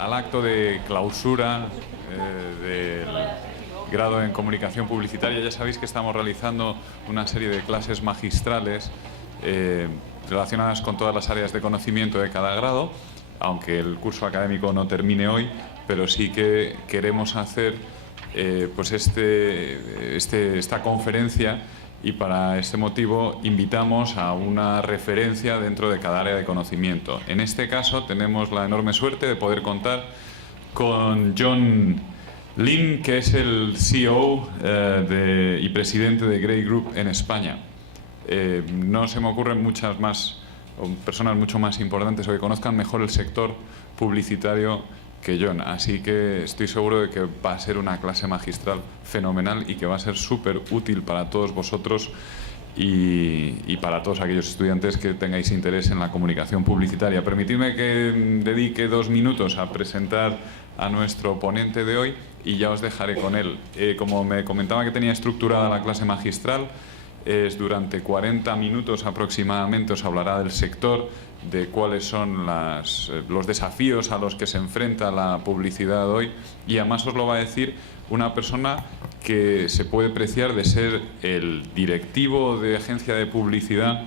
al acto de clausura del grado en Comunicación Publicitaria. Ya sabéis que estamos realizando una serie de clases magistrales relacionadas con todas las áreas de conocimiento de cada grado, aunque el curso académico no termine hoy, pero sí que queremos hacer pues esta conferencia, y para este motivo invitamos a una referencia dentro de cada área de conocimiento. En este caso tenemos la enorme suerte de poder contar con John Lin, que es el CEO y presidente de Grey Group en España. No se me ocurren muchas más personas mucho más importantes o que conozcan mejor el sector publicitario que John, así que estoy seguro de que va a ser una clase magistral fenomenal y que va a ser súper útil para todos vosotros y para todos aquellos estudiantes que tengáis interés en la comunicación publicitaria. Permitidme que dedique 2 minutos a presentar a nuestro ponente de hoy y ya os dejaré con él. Como me comentaba que tenía estructurada la clase magistral, durante 40 minutos aproximadamente os hablará del sector, de cuáles son los desafíos a los que se enfrenta la publicidad hoy, y además os lo va a decir una persona que se puede preciar de ser el directivo de agencia de publicidad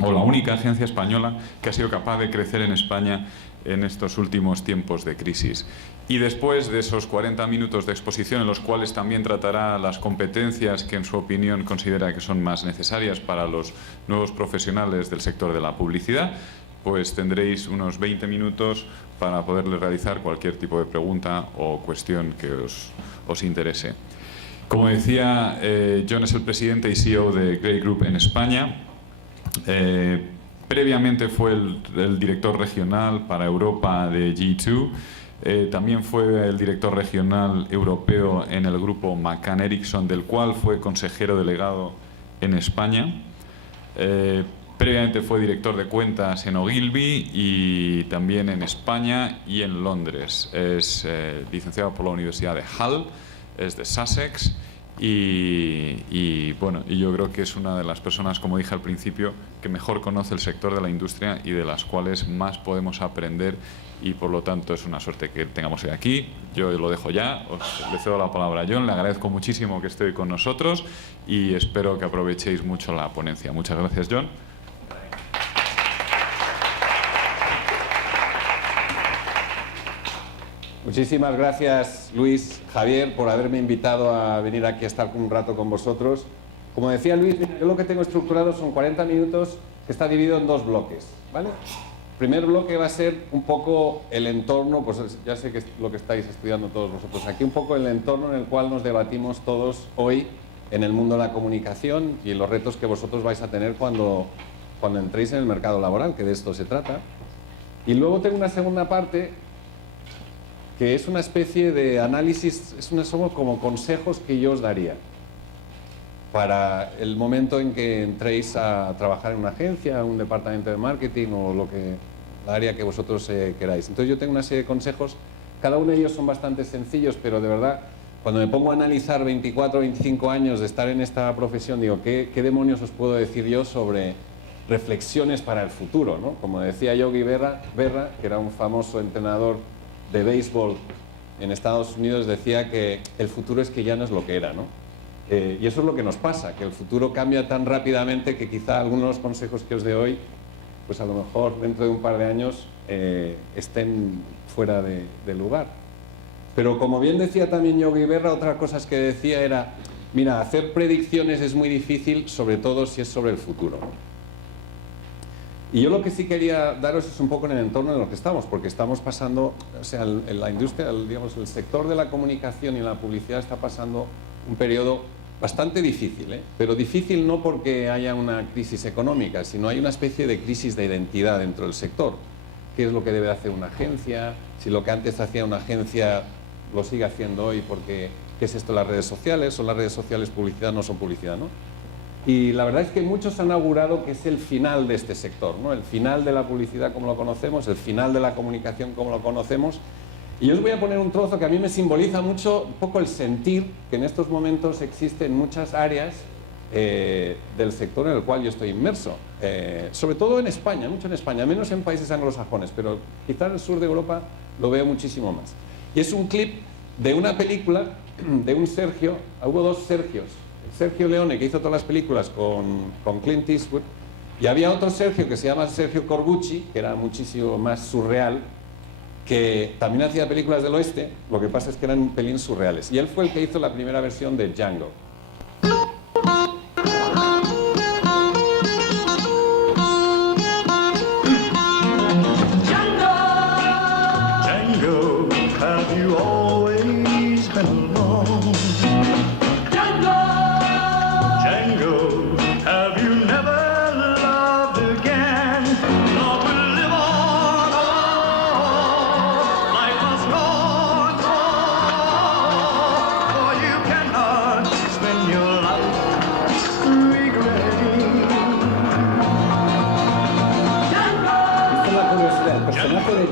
o la única agencia española que ha sido capaz de crecer en España en estos últimos tiempos de crisis. Y después de esos 40 minutos de exposición, en los cuales también tratará las competencias que en su opinión considera que son más necesarias para los nuevos profesionales del sector de la publicidad, pues tendréis unos 20 minutos para poderle realizar cualquier tipo de pregunta o cuestión que os interese. Como decía, John es el presidente y CEO de Grey Group en España. Previamente fue el director regional para Europa de G2. También fue el director regional europeo en el grupo McCann Erickson, del cual fue consejero delegado en España. Previamente fue director de cuentas en Ogilvy y también en España y en Londres. Es licenciado por la Universidad de Hull, es de Sussex y yo creo que es una de las personas, como dije al principio, que mejor conoce el sector de la industria y de las cuales más podemos aprender, y por lo tanto es una suerte que tengamos hoy aquí. Yo lo dejo ya, le cedo la palabra a John, le agradezco muchísimo que esté hoy con nosotros y espero que aprovechéis mucho la ponencia. Muchas gracias, John. Muchísimas gracias, Luis, Javier, por haberme invitado a venir aquí a estar un rato con vosotros. Como decía Luis, yo lo que tengo estructurado son 40 minutos que está dividido en 2 bloques, ¿vale? El primer bloque va a ser un poco el entorno, pues ya sé que es lo que estáis estudiando todos vosotros aquí, un poco el entorno en el cual nos debatimos todos hoy en el mundo de la comunicación y los retos que vosotros vais a tener cuando entréis en el mercado laboral, que de esto se trata. Y luego tengo una segunda parte que es una especie de análisis, somos como consejos que yo os daría para el momento en que entréis a trabajar en una agencia, en un departamento de marketing o la área que vosotros queráis. Entonces yo tengo una serie de consejos, cada uno de ellos son bastante sencillos, pero de verdad, cuando me pongo a analizar 24 o 25 años de estar en esta profesión, digo, ¿qué demonios os puedo decir yo sobre reflexiones para el futuro, ¿no? Como decía Yogi Berra, que era un famoso entrenador de béisbol en Estados Unidos, decía que el futuro es que ya no es lo que era, ¿no? Y eso es lo que nos pasa, que el futuro cambia tan rápidamente que quizá algunos de los consejos que os dé hoy, pues a lo mejor dentro de un par de años estén fuera de lugar. Pero como bien decía también Yogi Berra, otra cosa que decía era, mira, hacer predicciones es muy difícil, sobre todo si es sobre el futuro. Y yo lo que sí quería daros es un poco en el entorno en el que estamos, porque estamos pasando, o sea, en la industria, digamos, el sector de la comunicación y la publicidad está pasando un periodo bastante difícil, ¿eh? Pero difícil no porque haya una crisis económica, sino hay una especie de crisis de identidad dentro del sector. ¿Qué es lo que debe hacer una agencia? Si lo que antes hacía una agencia lo sigue haciendo hoy, porque ¿qué es esto de las redes sociales? ¿Son las redes sociales publicidad? No son publicidad, ¿no? Y la verdad es que muchos han augurado que es el final de este sector, ¿no? El final de la publicidad como lo conocemos, el final de la comunicación como lo conocemos. Y yo os voy a poner un trozo que a mí me simboliza mucho, un poco el sentir que en estos momentos existe en muchas áreas del sector en el cual yo estoy inmerso. Sobre todo en España, mucho en España, menos en países anglosajones, pero quizá en el sur de Europa lo veo muchísimo más. Y es un clip de una película de un Sergio, hubo dos Sergios, Sergio Leone, que hizo todas las películas con Clint Eastwood, y había otro Sergio que se llama Sergio Corbucci, que era muchísimo más surreal, que también hacía películas del oeste, lo que pasa es que eran un pelín surreales. Y él fue el que hizo la primera versión de Django.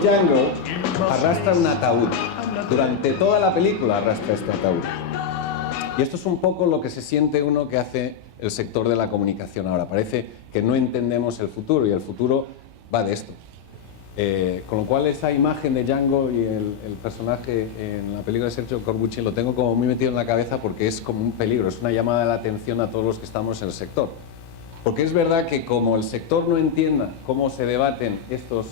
Django arrastra un ataúd. Durante toda la película arrastra este ataúd. Y esto es un poco lo que se siente uno que hace el sector de la comunicación ahora. Parece que no entendemos el futuro, y el futuro va de esto. Con lo cual esa imagen de Django y el personaje en la película de Sergio Corbucci lo tengo como muy metido en la cabeza, porque es como un peligro, es una llamada de la atención a todos los que estamos en el sector. Porque es verdad que como el sector no entienda cómo se debaten estos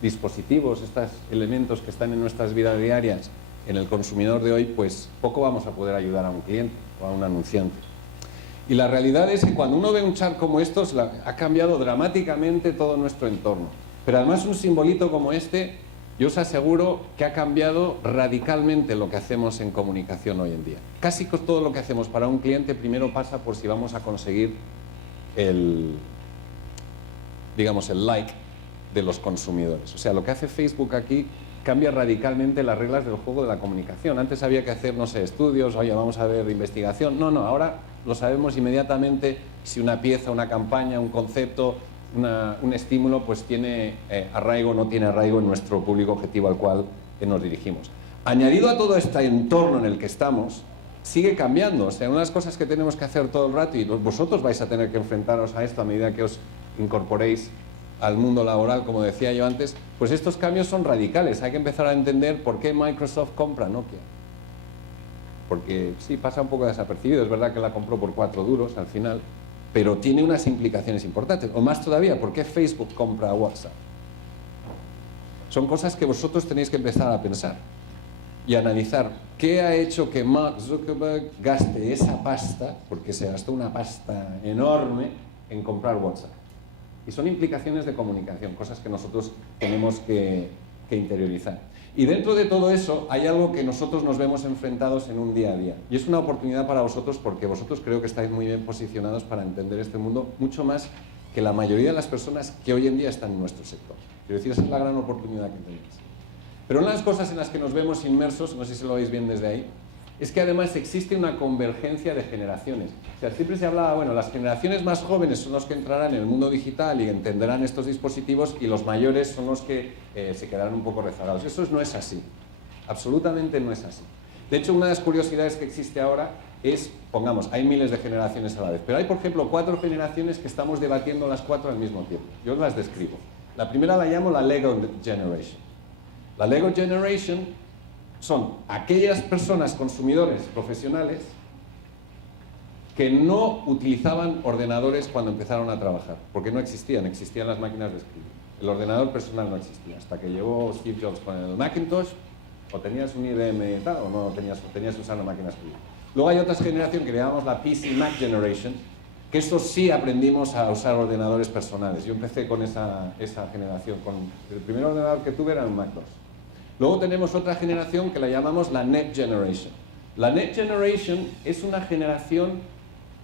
dispositivos, estos elementos que están en nuestras vidas diarias, en el consumidor de hoy, pues poco vamos a poder ayudar a un cliente o a un anunciante. Y la realidad es que cuando uno ve un chat como estos, ha cambiado dramáticamente todo nuestro entorno. Pero además un simbolito como este, yo os aseguro que ha cambiado radicalmente lo que hacemos en comunicación hoy en día. Casi todo lo que hacemos para un cliente primero pasa por si vamos a conseguir el like de los consumidores. O sea, lo que hace Facebook aquí cambia radicalmente las reglas del juego de la comunicación. Antes había que hacer, no sé, estudios, oye, vamos a ver investigación. No, ahora lo sabemos inmediatamente si una pieza, una campaña, un concepto, un estímulo, pues tiene arraigo o no tiene arraigo en nuestro público objetivo al cual nos dirigimos. Añadido a todo este entorno en el que estamos, sigue cambiando. O sea, una de las cosas que tenemos que hacer todo el rato, y vosotros vais a tener que enfrentaros a esto a medida que os incorporéis al mundo laboral, como decía yo antes, pues estos cambios son radicales. Hay que empezar a entender por qué Microsoft compra Nokia. Porque sí, pasa un poco desapercibido, es verdad que la compró por 4 duros al final, pero tiene unas implicaciones importantes. O más todavía, ¿por qué Facebook compra WhatsApp? Son cosas que vosotros tenéis que empezar a pensar y analizar qué ha hecho que Mark Zuckerberg gaste esa pasta, porque se gastó una pasta enorme en comprar WhatsApp. Y son implicaciones de comunicación, cosas que nosotros tenemos que interiorizar. Y dentro de todo eso hay algo que nosotros nos vemos enfrentados en un día a día. Y es una oportunidad para vosotros, porque vosotros creo que estáis muy bien posicionados para entender este mundo, mucho más que la mayoría de las personas que hoy en día están en nuestro sector. Quiero decir, esa es la gran oportunidad que tenéis. Pero una de las cosas en las que nos vemos inmersos, no sé si lo veis bien desde ahí, es que además existe una convergencia de generaciones. O sea, siempre se hablaba, bueno, las generaciones más jóvenes son los que entrarán en el mundo digital y entenderán estos dispositivos, y los mayores son los que se quedarán un poco rezagados. Eso no es así. Absolutamente no es así. De hecho, una de las curiosidades que existe ahora es, pongamos, hay miles de generaciones a la vez, pero hay, por ejemplo, 4 generaciones que estamos debatiendo las 4 al mismo tiempo. Yo os las describo. La primera la llamo la Lego Generation. La Lego Generation son aquellas personas, consumidores profesionales, que no utilizaban ordenadores cuando empezaron a trabajar, porque no existían las máquinas de escribir. El ordenador personal no existía, hasta que llegó Steve Jobs con el Macintosh, o tenías un IBM tal, o no tenías que usar una máquina de escribir. Luego hay otra generación que le llamamos la PC Mac Generation, que estos sí aprendimos a usar ordenadores personales. Yo empecé con esa generación, el primer ordenador que tuve era un Mac II. Luego tenemos otra generación que la llamamos la Net Generation. La Net Generation es una generación,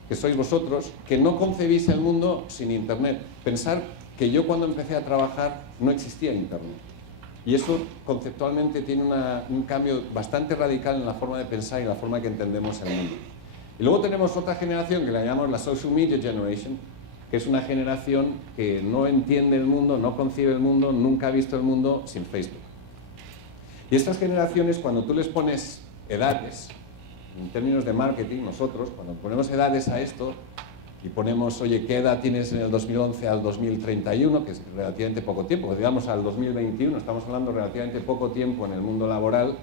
que sois vosotros, que no concebís el mundo sin Internet. Pensar que yo cuando empecé a trabajar no existía Internet. Y eso conceptualmente tiene un cambio bastante radical en la forma de pensar y la forma que entendemos el mundo. Y luego tenemos otra generación que la llamamos la Social Media Generation, que es una generación que no entiende el mundo, no concibe el mundo, nunca ha visto el mundo sin Facebook. Y estas generaciones, cuando tú les pones edades, en términos de marketing, nosotros, cuando ponemos edades a esto, y ponemos, oye, ¿qué edad tienes en el 2011 al 2031? Que es relativamente poco tiempo, digamos al 2021, estamos hablando de relativamente poco tiempo en el mundo laboral,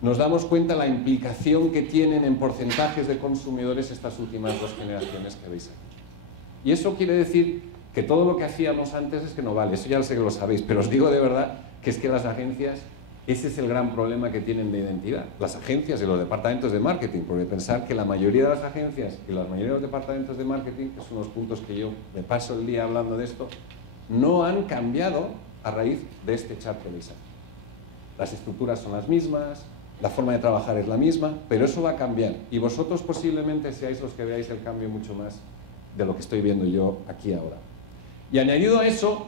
nos damos cuenta de la implicación que tienen en porcentajes de consumidores estas últimas dos generaciones que veis aquí. Y eso quiere decir que todo lo que hacíamos antes es que no vale, eso ya sé que lo sabéis, pero os digo de verdad que es que las agencias, ese es el gran problema que tienen de identidad, las agencias y los departamentos de marketing, porque pensar que la mayoría de las agencias y la mayoría de los departamentos de marketing, que son los puntos que yo me paso el día hablando de esto, no han cambiado a raíz de este chat que veis aquí. Las estructuras son las mismas, la forma de trabajar es la misma, pero eso va a cambiar y vosotros posiblemente seáis los que veáis el cambio mucho más de lo que estoy viendo yo aquí ahora. Y añadido a eso,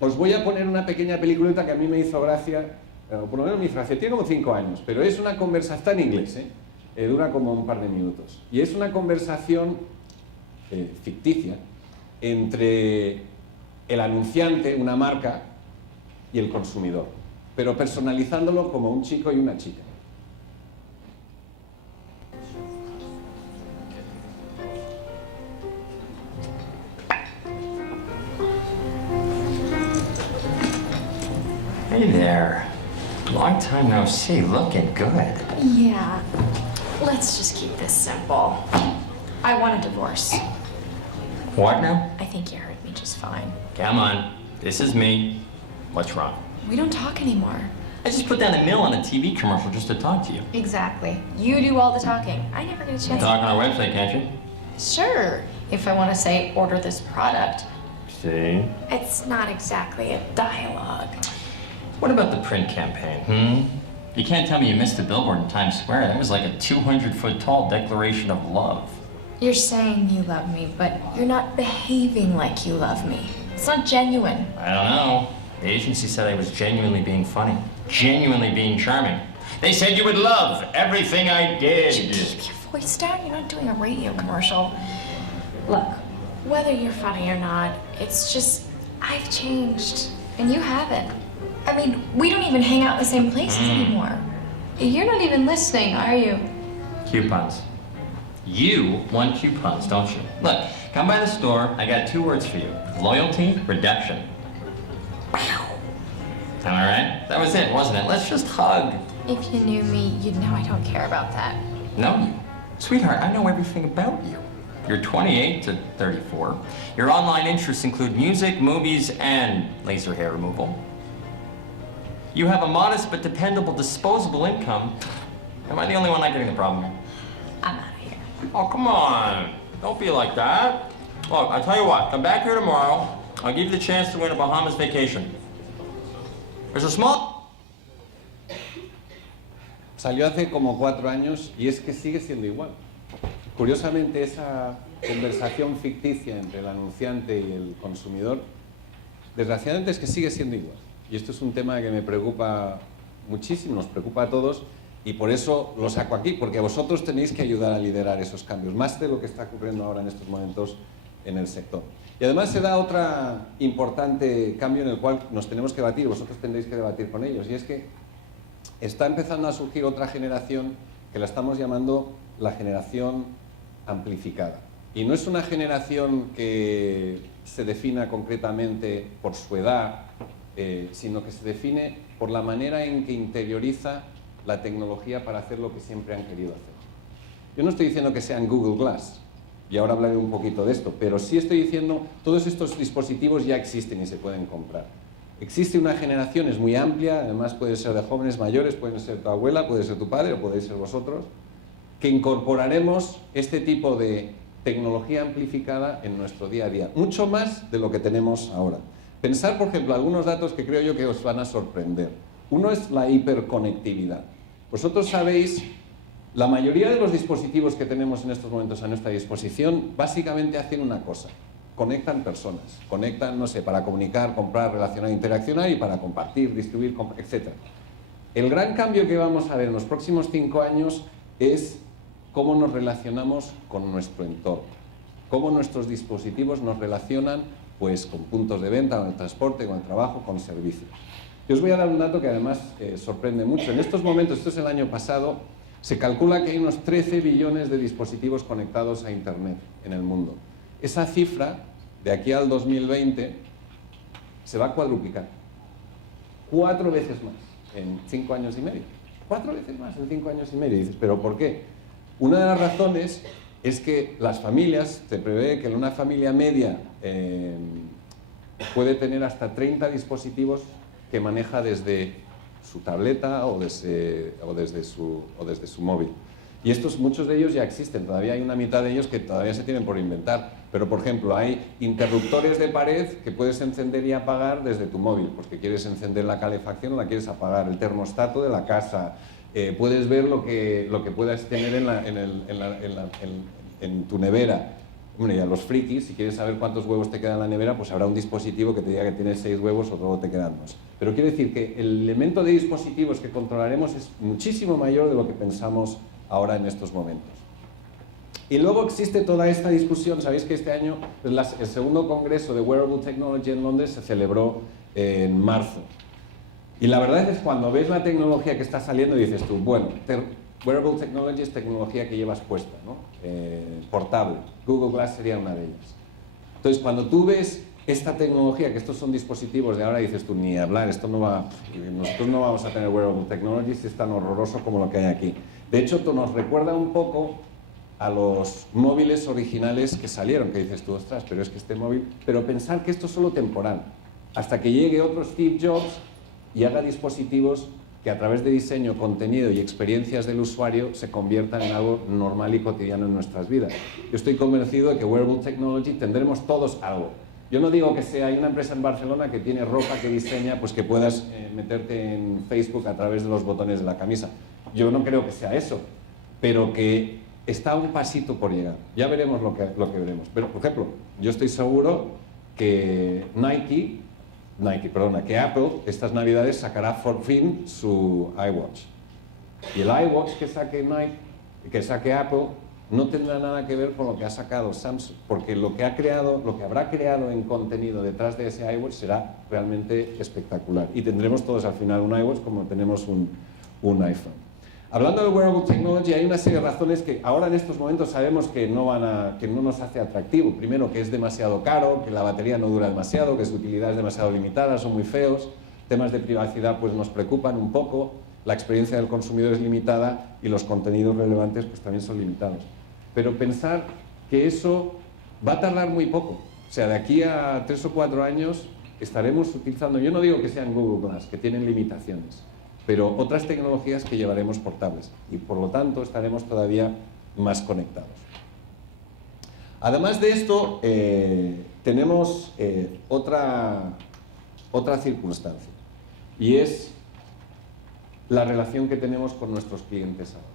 os voy a poner una pequeña peliculeta que a mí me hizo gracia, por lo menos me hizo gracia, tiene como 5 años, pero es una conversación, está en inglés, dura como un par de minutos, y es una conversación ficticia entre el anunciante, una marca, y el consumidor, pero personalizándolo como un chico y una chica. Hey there. Long time no see. Looking good. Yeah. Let's just keep this simple. I want a divorce. What now? I think you heard me just fine. Come on. This is me. What's wrong? We don't talk anymore. I just put down a mill on a TV commercial just to talk to you. Exactly. You do all the talking. I never get a chance. Talk on our website, can't you? Sure. If I want to say, order this product. See? It's not exactly a dialogue. What about the print campaign, You can't tell me you missed a billboard in Times Square. That was like a 200-foot tall declaration of love. You're saying you love me, but you're not behaving like you love me. It's not genuine. I don't know. The agency said I was genuinely being funny. Genuinely being charming. They said you would love everything I did. Keep your voice down. You're not doing a radio commercial. Look, whether you're funny or not, it's just, I've changed, and you haven't. I mean, we don't even hang out in the same places anymore. You're not even listening, are you? Coupons. You want coupons, don't you? Look, come by the store. I got 2 words for you. Loyalty, redemption. Wow. Am I right? That was it, wasn't it? Let's just hug. If you knew me, you'd know I don't care about that. Know you? Sweetheart, I know everything about you. You're 28 to 34. Your online interests include music, movies, and laser hair removal. You have a modest but dependable disposable income. Am I the only one not getting the problem here? I'm out of here. Oh, come on. Don't be like that. Look, I'll tell you what. Come back here tomorrow. I'll give you the chance to win a Bahamas vacation. There's a small... Salió hace como 4 años y es que sigue siendo igual. Curiosamente, esa conversación ficticia entre el anunciante y el consumidor, desgraciadamente es que sigue siendo igual. Y esto es un tema que me preocupa muchísimo, nos preocupa a todos, y por eso lo saco aquí, porque vosotros tenéis que ayudar a liderar esos cambios, más de lo que está ocurriendo ahora en estos momentos en el sector. Y además se da otro importante cambio en el cual nos tenemos que debatir, vosotros tendréis que debatir con ellos, y es que está empezando a surgir otra generación que la estamos llamando la generación amplificada. Y no es una generación que se defina concretamente por su edad, sino que se define por la manera en que interioriza la tecnología para hacer lo que siempre han querido hacer. Yo no estoy diciendo que sean Google Glass, y ahora hablaré un poquito de esto, pero sí estoy diciendo todos estos dispositivos ya existen y se pueden comprar. Existe una generación, es muy amplia, además puede ser de jóvenes mayores, puede ser tu abuela, puede ser tu padre o podéis ser vosotros, que incorporaremos este tipo de tecnología amplificada en nuestro día a día, mucho más de lo que tenemos ahora. Pensar, por ejemplo, algunos datos que creo yo que os van a sorprender. Uno es la hiperconectividad. Vosotros sabéis, la mayoría de los dispositivos que tenemos en estos momentos a nuestra disposición básicamente hacen una cosa: conectan personas, conectan, no sé, para comunicar, comprar, relacionar, interaccionar y para compartir, distribuir, etc. El gran cambio que vamos a ver en los próximos 5 años es cómo nos relacionamos con nuestro entorno, cómo nuestros dispositivos nos relacionan pues con puntos de venta, con el transporte, con el trabajo, con servicios. Yo os voy a dar un dato que además sorprende mucho. En estos momentos, esto es el año pasado, Se calcula que hay unos 13 billones de dispositivos conectados a Internet en el mundo. Esa cifra, de aquí al 2020, se va a cuadruplicar. 4 veces más en 5 años y medio. 4 veces más en 5 años y medio. Y dices, ¿pero por qué? Una de las razones es que las familias, se prevé que una familia media puede tener hasta 30 dispositivos que maneja desde su tableta o desde su móvil. Y muchos de ellos ya existen, todavía hay una mitad de ellos que todavía se tienen por inventar. Pero, por ejemplo, hay interruptores de pared que puedes encender y apagar desde tu móvil, porque quieres encender la calefacción o la quieres apagar, el termostato de la casa. Puedes ver lo que puedas tener en tu nevera. Bueno, y a los frikis, si quieres saber cuántos huevos te quedan en la nevera, pues habrá un dispositivo que te diga que tienes 6 huevos o luego te quedan 2. Pero quiero decir que el elemento de dispositivos que controlaremos es muchísimo mayor de lo que pensamos ahora en estos momentos. Y luego existe toda esta discusión. Sabéis que este año el segundo congreso de Wearable Technology en Londres se celebró en marzo. Y la verdad es que cuando ves la tecnología que está saliendo dices tú, bueno, Wearable Technology es tecnología que llevas puesta, ¿no? Portable. Google Glass sería una de ellas. Entonces, cuando tú ves esta tecnología, que estos son dispositivos de ahora, dices tú, ni hablar, nosotros no vamos a tener Wearable Technology si es tan horroroso como lo que hay aquí. De hecho, esto nos recuerda un poco a los móviles originales que salieron, que dices tú, ostras, pero es que este móvil... Pero pensar que esto es solo temporal, hasta que llegue otro Steve Jobs y haga dispositivos que a través de diseño, contenido y experiencias del usuario se conviertan en algo normal y cotidiano en nuestras vidas. Yo estoy convencido de que Wearable Technology tendremos todos algo. Yo no digo que hay una empresa en Barcelona que tiene ropa que diseña, pues que puedas meterte en Facebook a través de los botones de la camisa. Yo no creo que sea eso, pero que está un pasito por llegar. Ya veremos lo que veremos. Pero, por ejemplo, yo estoy seguro que que Apple estas navidades sacará por fin su iWatch. Y el iWatch que saque Apple no tendrá nada que ver con lo que ha sacado Samsung, porque lo que habrá creado en contenido detrás de ese iWatch será realmente espectacular. Y tendremos todos al final un iWatch como tenemos un iPhone. Hablando de Wearable Technology, hay una serie de razones que ahora en estos momentos sabemos que no nos hace atractivo. Primero, que es demasiado caro, que la batería no dura demasiado, que su utilidad es demasiado limitada, son muy feos. Temas de privacidad pues nos preocupan un poco, la experiencia del consumidor es limitada y los contenidos relevantes pues también son limitados. Pero pensar que eso va a tardar muy poco. O sea, de aquí a 3 o 4 años estaremos utilizando, yo no digo que sean Google Glass, que tienen limitaciones, pero otras tecnologías que llevaremos portables y por lo tanto estaremos todavía más conectados. Además de esto, tenemos otra circunstancia y es la relación que tenemos con nuestros clientes ahora.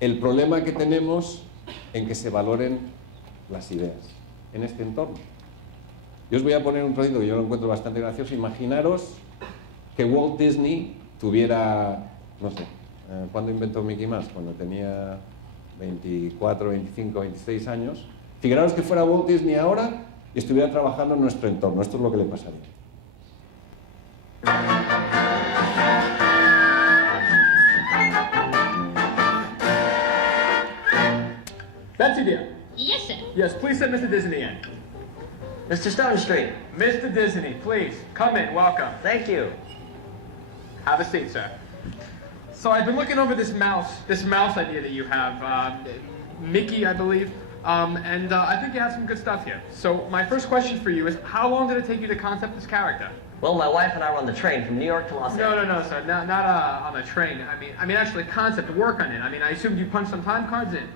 El problema que tenemos en que se valoren las ideas en este entorno. Yo os voy a poner un trocito que yo lo encuentro bastante gracioso. Imaginaros que Walt Disney tuviera, no sé, ¿cuándo inventó Mickey Mouse? Cuando tenía 24, 25, 26 años. Figuraros que fuera Walt Disney ahora y estuviera trabajando en nuestro entorno. Esto es lo que le pasaría. Betsy dear. Yes, sir. Yes, please send Mr. Disney in. Mr. Stone Street. Mr. Disney, please, come in, welcome. Thank you. Have a seat, sir. So I've been looking over this mouse idea that you have, Mickey, I believe, and I think you have some good stuff here. So my first question for you is, how long did it take you to concept this character? Well, my wife and I were on the train from New York to Los Angeles. No, sir, not on a train. I mean actually concept, work on it. I mean, I assumed you punched some time cards in.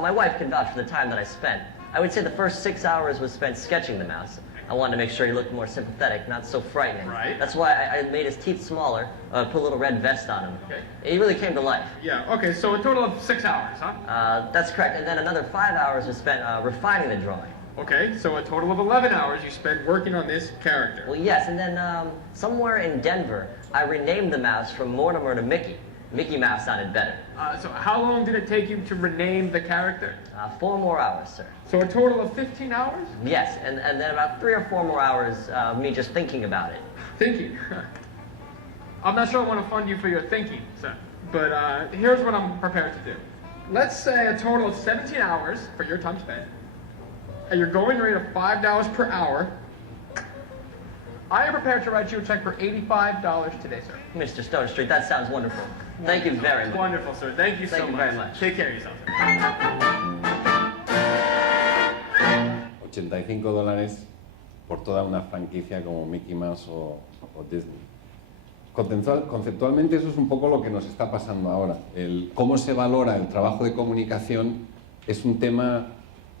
My wife can vouch for the time that I spent. I would say the first 6 hours was spent sketching the mouse. I wanted to make sure he looked more sympathetic, not so frightening. Right. That's why I made his teeth smaller, put a little red vest on him. Okay. He really came to life. Yeah, okay, so a total of 6 hours, huh? That's correct, and then another 5 hours was spent refining the drawing. Okay, so a total of 11 hours you spent working on this character. Well, yes, and then somewhere in Denver, I renamed the mouse from Mortimer to Mickey. Mickey Mouse sounded better. So how long did it take you to rename the character? 4 more hours, sir. So a total of 15 hours? Yes, and then about 3 or 4 more hours of me just thinking about it. Thinking. I'm not sure I want to fund you for your thinking, sir. but here's what I'm prepared to do. Let's say a total of 17 hours for your time spent, and your going rate of $5 per hour. I am prepared to write you a check for $85 today, sir. Mr. Stone Street, that sounds wonderful. Thank you very much. Wonderful, sir. Thank you so Thank you very much. Take care of yourself, sir. $85 por toda una franquicia como Mickey Mouse o Disney. Conceptualmente eso es un poco lo que nos está pasando ahora. Cómo se valora el trabajo de comunicación es un tema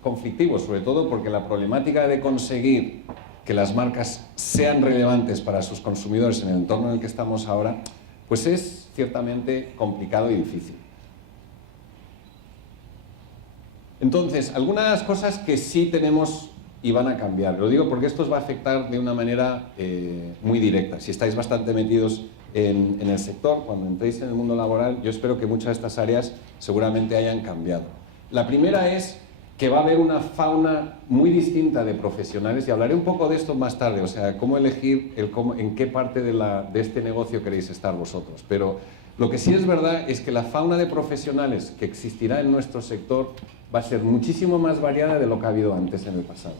conflictivo, sobre todo porque la problemática de conseguir que las marcas sean relevantes para sus consumidores en el entorno en el que estamos ahora, pues es ciertamente complicado y difícil. Entonces, algunas cosas que sí tenemos y van a cambiar. Lo digo porque esto os va a afectar de una manera muy directa. Si estáis bastante metidos en el sector, cuando entréis en el mundo laboral, yo espero que muchas de estas áreas seguramente hayan cambiado. La primera es que va a haber una fauna muy distinta de profesionales, y hablaré un poco de esto más tarde, o sea, cómo elegir en qué parte de este negocio queréis estar vosotros. Pero lo que sí es verdad es que la fauna de profesionales que existirá en nuestro sector va a ser muchísimo más variada de lo que ha habido antes en el pasado.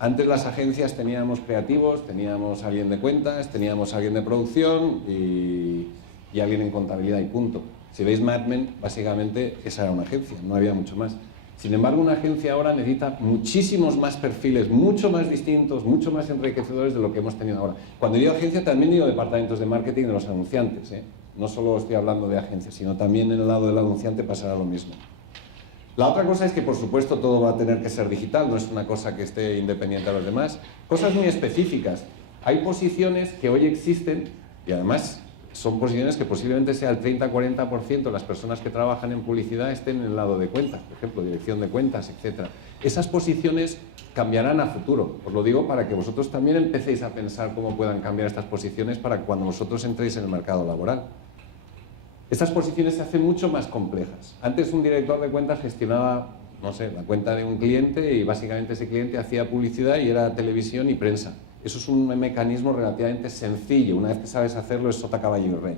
Antes las agencias teníamos creativos, teníamos alguien de cuentas, teníamos alguien de producción y alguien en contabilidad y punto. Si veis Mad Men, básicamente esa era una agencia, no había mucho más. Sin embargo, una agencia ahora necesita muchísimos más perfiles, mucho más distintos, mucho más enriquecedores de lo que hemos tenido ahora. Cuando digo agencia, también digo departamentos de marketing de los anunciantes, ¿eh? No solo estoy hablando de agencias, sino también en el lado del anunciante pasará lo mismo. La otra cosa es que, por supuesto, todo va a tener que ser digital, no es una cosa que esté independiente a los demás. Cosas muy específicas. Hay posiciones que hoy existen y además son posiciones que posiblemente sea el 30-40% de las personas que trabajan en publicidad estén en el lado de cuentas, por ejemplo, dirección de cuentas, etc. Esas posiciones cambiarán a futuro. Os lo digo para que vosotros también empecéis a pensar cómo puedan cambiar estas posiciones para cuando vosotros entréis en el mercado laboral. Estas posiciones se hacen mucho más complejas. Antes un director de cuentas gestionaba, no sé, la cuenta de un cliente y básicamente ese cliente hacía publicidad y era televisión y prensa. Eso es un mecanismo relativamente sencillo. Una vez que sabes hacerlo es sota, caballo y rey.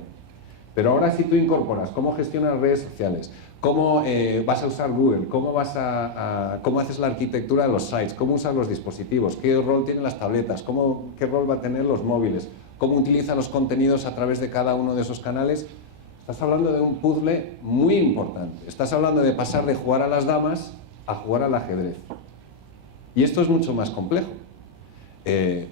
Pero ahora si tú incorporas cómo gestionas redes sociales, cómo vas a usar Google, cómo haces la arquitectura de los sites, cómo usas los dispositivos, qué rol tienen las tabletas, qué rol va a tener los móviles, cómo utilizan los contenidos a través de cada uno de esos canales. Estás hablando de un puzzle muy importante. Estás hablando de pasar de jugar a las damas a jugar al ajedrez. Y esto es mucho más complejo.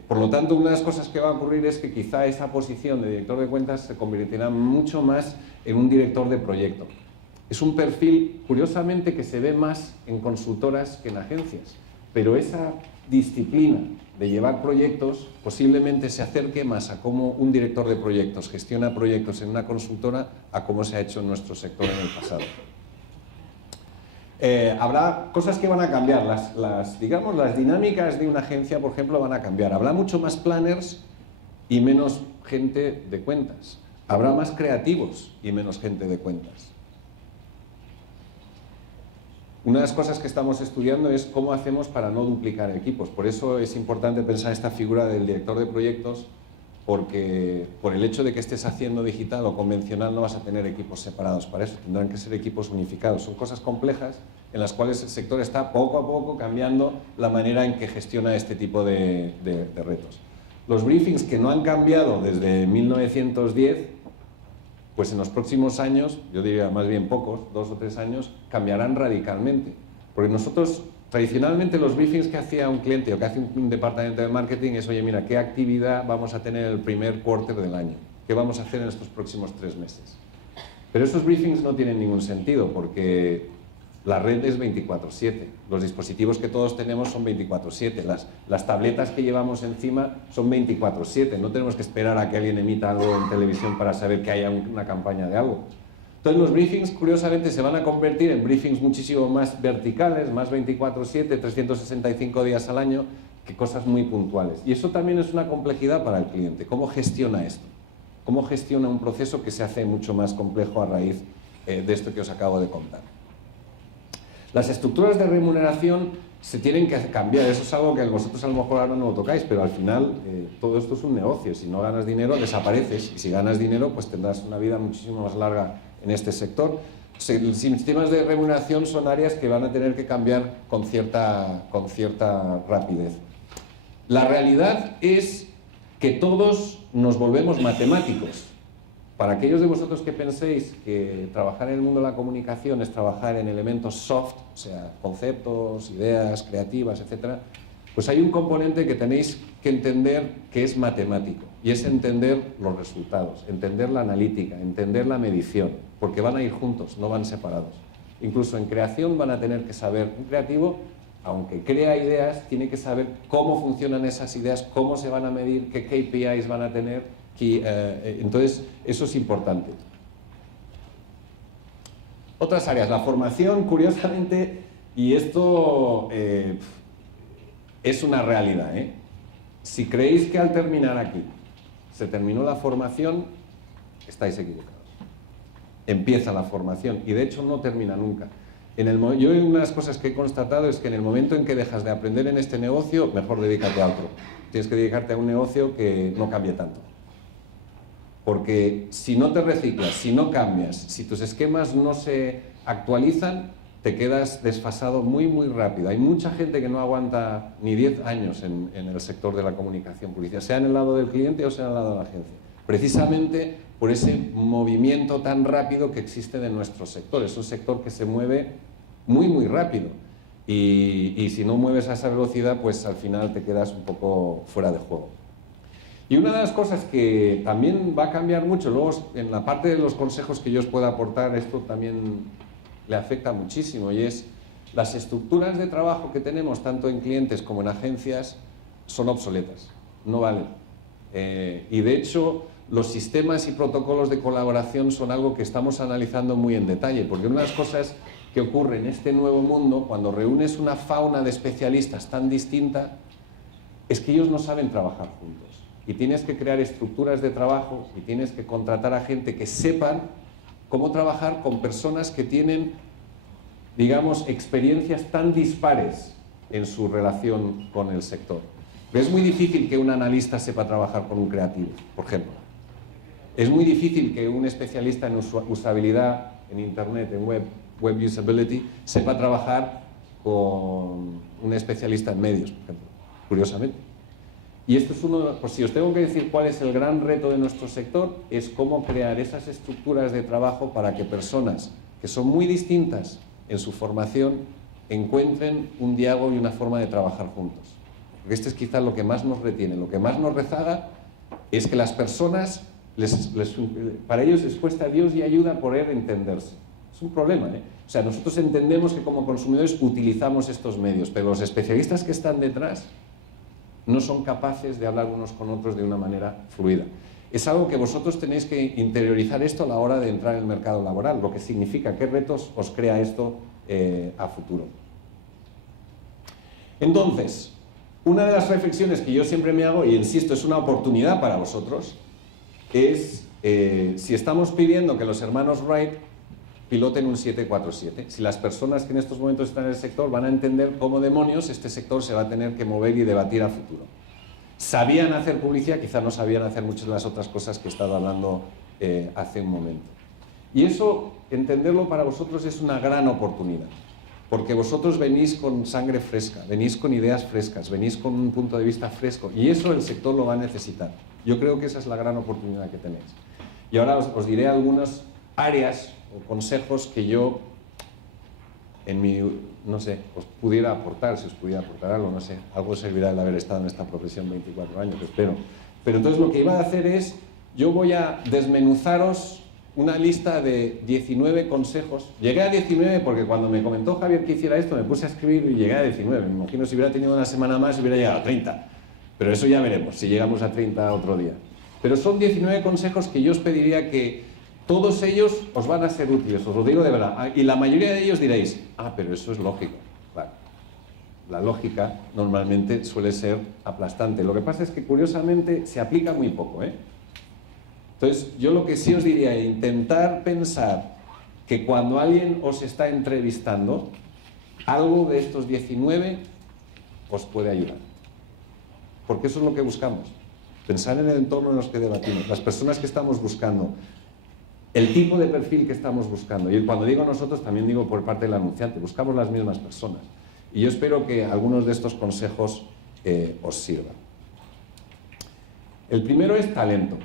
Por lo tanto, una de las cosas que va a ocurrir es que quizá esa posición de director de cuentas se convertirá mucho más en un director de proyecto. Es un perfil, curiosamente, que se ve más en consultoras que en agencias, pero esa disciplina de llevar proyectos posiblemente se acerque más a cómo un director de proyectos gestiona proyectos en una consultora a cómo se ha hecho en nuestro sector en el pasado. Habrá cosas que van a cambiar, digamos, las dinámicas de una agencia, por ejemplo, van a cambiar. Habrá mucho más planners y menos gente de cuentas. Habrá más creativos y menos gente de cuentas. Una de las cosas que estamos estudiando es cómo hacemos para no duplicar equipos. Por eso es importante pensar esta figura del director de proyectos, porque por el hecho de que estés haciendo digital o convencional no vas a tener equipos separados para eso, tendrán que ser equipos unificados. Son cosas complejas en las cuales el sector está poco a poco cambiando la manera en que gestiona este tipo de retos. Los briefings que no han cambiado desde 1910, pues en los próximos años, yo diría más bien pocos, 2 o 3 años, cambiarán radicalmente. Porque nosotros, tradicionalmente, los briefings que hacía un cliente o que hace un departamento de marketing es, oye, mira, ¿qué actividad vamos a tener en el primer quarter del año? ¿Qué vamos a hacer en estos próximos 3 meses? Pero esos briefings no tienen ningún sentido porque la red es 24/7. Los dispositivos que todos tenemos son 24/7. Las tabletas que llevamos encima son 24/7. No tenemos que esperar a que alguien emita algo en televisión para saber que haya una campaña de algo. Entonces los briefings, curiosamente, se van a convertir en briefings muchísimo más verticales, más 24/7, 365 días al año, que cosas muy puntuales. Y eso también es una complejidad para el cliente. ¿Cómo gestiona esto? ¿Cómo gestiona un proceso que se hace mucho más complejo a raíz de esto que os acabo de contar? Las estructuras de remuneración se tienen que cambiar. Eso es algo que vosotros a lo mejor ahora no lo tocáis, pero al final todo esto es un negocio. Si no ganas dinero, desapareces. Y si ganas dinero, pues tendrás una vida muchísimo más larga en este sector. Los sistemas de remuneración son áreas que van a tener que cambiar con cierta rapidez. La realidad es que todos nos volvemos matemáticos. Para aquellos de vosotros que penséis que trabajar en el mundo de la comunicación es trabajar en elementos soft, o sea, conceptos, ideas creativas, etc., pues hay un componente que tenéis que entender que es matemático, y es entender los resultados, entender la analítica, entender la medición, porque van a ir juntos, no van separados. Incluso en creación van a tener que saber, un creativo, aunque crea ideas, tiene que saber cómo funcionan esas ideas, cómo se van a medir, qué KPIs van a tener. Entonces, eso es importante. Otras áreas, la formación, curiosamente, y esto es una realidad, ¿eh? Si creéis que al terminar aquí se terminó la formación, estáis equivocados. Empieza la formación y de hecho no termina nunca. Yo una de las cosas que he constatado es que en el momento en que dejas de aprender en este negocio, mejor dedícate a otro. Tienes que dedicarte a un negocio que no cambie tanto. Porque si no te reciclas, si no cambias, si tus esquemas no se actualizan, te quedas desfasado muy, muy rápido. Hay mucha gente que no aguanta ni 10 años en el sector de la comunicación publicitaria, sea en el lado del cliente o sea en el lado de la agencia. Precisamente por ese movimiento tan rápido que existe de nuestro sector. Es un sector que se mueve muy, muy rápido. Y si no mueves a esa velocidad, pues al final te quedas un poco fuera de juego. Y una de las cosas que también va a cambiar mucho, luego en la parte de los consejos que yo os pueda aportar, esto también le afecta muchísimo, y es las estructuras de trabajo que tenemos tanto en clientes como en agencias son obsoletas, no valen. Y de hecho los sistemas y protocolos de colaboración son algo que estamos analizando muy en detalle, porque una de las cosas que ocurre en este nuevo mundo, cuando reúnes una fauna de especialistas tan distinta, es que ellos no saben trabajar juntos. Y tienes que crear estructuras de trabajo y tienes que contratar a gente que sepan cómo trabajar con personas que tienen, digamos, experiencias tan dispares en su relación con el sector. Es muy difícil que un analista sepa trabajar con un creativo, por ejemplo. Es muy difícil que un especialista en usabilidad, en Internet, en web usability, sepa trabajar con un especialista en medios, por ejemplo, curiosamente. Y esto es pues si os tengo que decir cuál es el gran reto de nuestro sector, es cómo crear esas estructuras de trabajo para que personas que son muy distintas en su formación encuentren un diálogo y una forma de trabajar juntos. Porque esto es quizás lo que más nos retiene, lo que más nos rezaga es que las personas, para ellos les cuesta Dios y ayuda poder entenderse. Es un problema, ¿eh? O sea, nosotros entendemos que como consumidores utilizamos estos medios, pero los especialistas que están detrás no son capaces de hablar unos con otros de una manera fluida. Es algo que vosotros tenéis que interiorizar esto a la hora de entrar en el mercado laboral, lo que significa qué retos os crea esto a futuro. Entonces, una de las reflexiones que yo siempre me hago, y insisto, es una oportunidad para vosotros, es si estamos pidiendo que los hermanos Wright piloten un 747, si las personas que en estos momentos están en el sector van a entender cómo demonios este sector se va a tener que mover y debatir a futuro. Sabían hacer publicidad, quizá no sabían hacer muchas de las otras cosas que he estado hablando hace un momento. Y eso, entenderlo para vosotros es una gran oportunidad, porque vosotros venís con sangre fresca, venís con ideas frescas, venís con un punto de vista fresco, y eso el sector lo va a necesitar. Yo creo que esa es la gran oportunidad que tenéis. Y ahora os diré algunas áreas o consejos que yo, en mi, no sé, os pudiera aportar, si os pudiera aportar algo, no sé, algo servirá el haber estado en esta profesión 24 años, espero. Pero entonces lo que iba a hacer es, yo voy a desmenuzaros una lista de 19 consejos. Llegué a 19 porque cuando me comentó Javier que hiciera esto, me puse a escribir y llegué a 19. Me imagino si hubiera tenido una semana más hubiera llegado a 30. Pero eso ya veremos, si llegamos a 30 otro día. Pero son 19 consejos que yo os pediría que todos ellos os van a ser útiles, os lo digo de verdad. Y la mayoría de ellos diréis, pero eso es lógico. Claro. La lógica normalmente suele ser aplastante. Lo que pasa es que curiosamente se aplica muy poco, ¿eh? Entonces, yo lo que sí os diría es intentar pensar que cuando alguien os está entrevistando, algo de estos 19 os puede ayudar. Porque eso es lo que buscamos. Pensar en el entorno en los que debatimos. Las personas que estamos buscando el tipo de perfil que estamos buscando. Y cuando digo nosotros, también digo por parte del anunciante, buscamos las mismas personas. Y yo espero que algunos de estos consejos os sirvan. El primero es talento.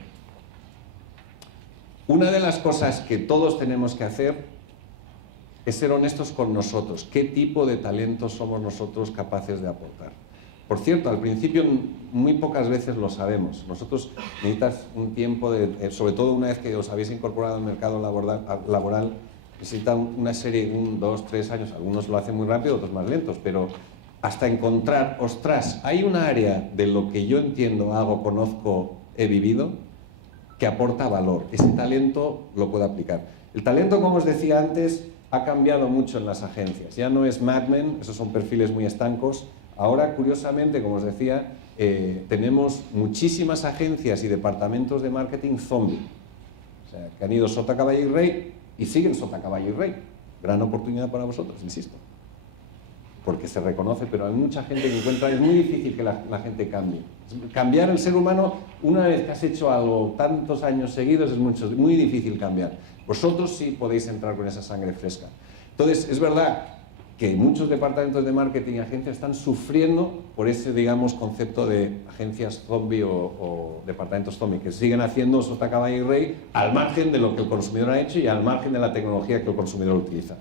Una de las cosas que todos tenemos que hacer es ser honestos con nosotros. ¿Qué tipo de talento somos nosotros capaces de aportar? Por cierto, al principio muy pocas veces lo sabemos. Nosotros necesitas un tiempo, sobre todo una vez que os habéis incorporado al mercado laboral, necesita una serie, 1, 2, 3 años. Algunos lo hacen muy rápido, otros más lentos, pero hasta encontrar, ostras, hay un área de lo que yo entiendo, hago, conozco, he vivido, que aporta valor. Ese talento lo puedo aplicar. El talento, como os decía antes, ha cambiado mucho en las agencias. Ya no es Mad Men, esos son perfiles muy estancos. Ahora, curiosamente, como os decía, tenemos muchísimas agencias y departamentos de marketing zombie. O sea, que han ido sota, caballo y rey y siguen sota, caballo y rey. Gran oportunidad para vosotros, insisto. Porque se reconoce, pero hay mucha gente que encuentra, es muy difícil que la gente cambie. Cambiar el ser humano, una vez que has hecho algo tantos años seguidos, es muy difícil cambiar. Vosotros sí podéis entrar con esa sangre fresca. Entonces, es verdad que muchos departamentos de marketing y agencias están sufriendo por ese, digamos, concepto de agencias zombie o departamentos zombie, que siguen haciendo sota, caballo y rey al margen de lo que el consumidor ha hecho y al margen de la tecnología que el consumidor utiliza.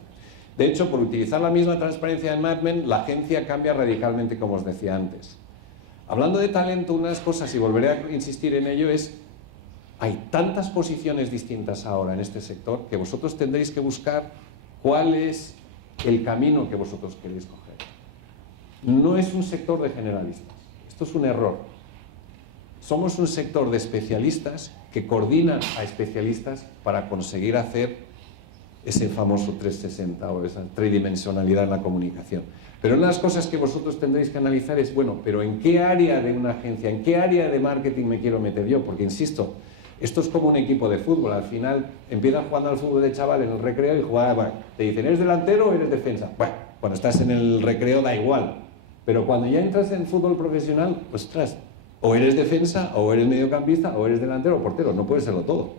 De hecho, por utilizar la misma transparencia en Mad Men, la agencia cambia radicalmente, como os decía antes. Hablando de talento, una de las cosas, y volveré a insistir en ello, es hay tantas posiciones distintas ahora en este sector que vosotros tendréis que buscar cuál es el camino que vosotros queréis coger. No es un sector de generalistas, esto es un error. Somos un sector de especialistas que coordinan a especialistas para conseguir hacer ese famoso 360 o esa tridimensionalidad en la comunicación. Pero una de las cosas que vosotros tendréis que analizar es, bueno, pero ¿en qué área de una agencia, en qué área de marketing me quiero meter yo? Porque, insisto, esto es como un equipo de fútbol. Al final empiezan jugando al fútbol de chaval en el recreo y te dicen, ¿eres delantero o eres defensa? Bueno, cuando estás en el recreo da igual. Pero cuando ya entras en fútbol profesional, ostras, o eres defensa, o eres mediocampista, o eres delantero o portero. No puede serlo todo.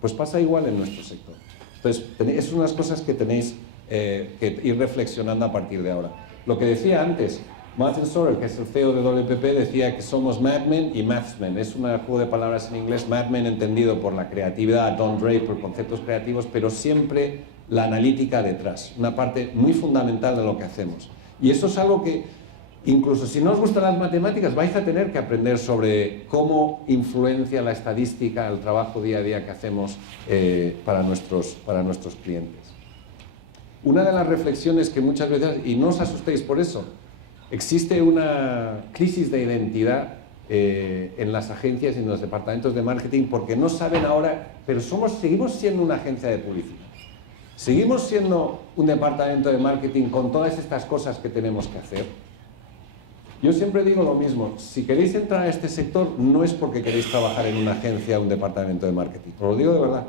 Pues pasa igual en nuestro sector. Entonces, es unas cosas que tenéis que ir reflexionando a partir de ahora. Lo que decía antes, Martin Sorrell, que es el CEO de WPP, decía que somos Mad Men y Mathsmen. Es un juego de palabras en inglés, Mad Men entendido por la creatividad, Don Draper, por conceptos creativos, pero siempre la analítica detrás, una parte muy fundamental de lo que hacemos. Y eso es algo que, incluso si no os gustan las matemáticas, vais a tener que aprender sobre cómo influencia la estadística, el trabajo día a día que hacemos para nuestros clientes. Una de las reflexiones que muchas veces, y no os asustéis por eso, existe una crisis de identidad en las agencias y en los departamentos de marketing porque no saben ahora, pero seguimos siendo una agencia de publicidad. Seguimos siendo un departamento de marketing con todas estas cosas que tenemos que hacer. Yo siempre digo lo mismo, si queréis entrar a este sector no es porque queréis trabajar en una agencia o un departamento de marketing, os lo digo de verdad.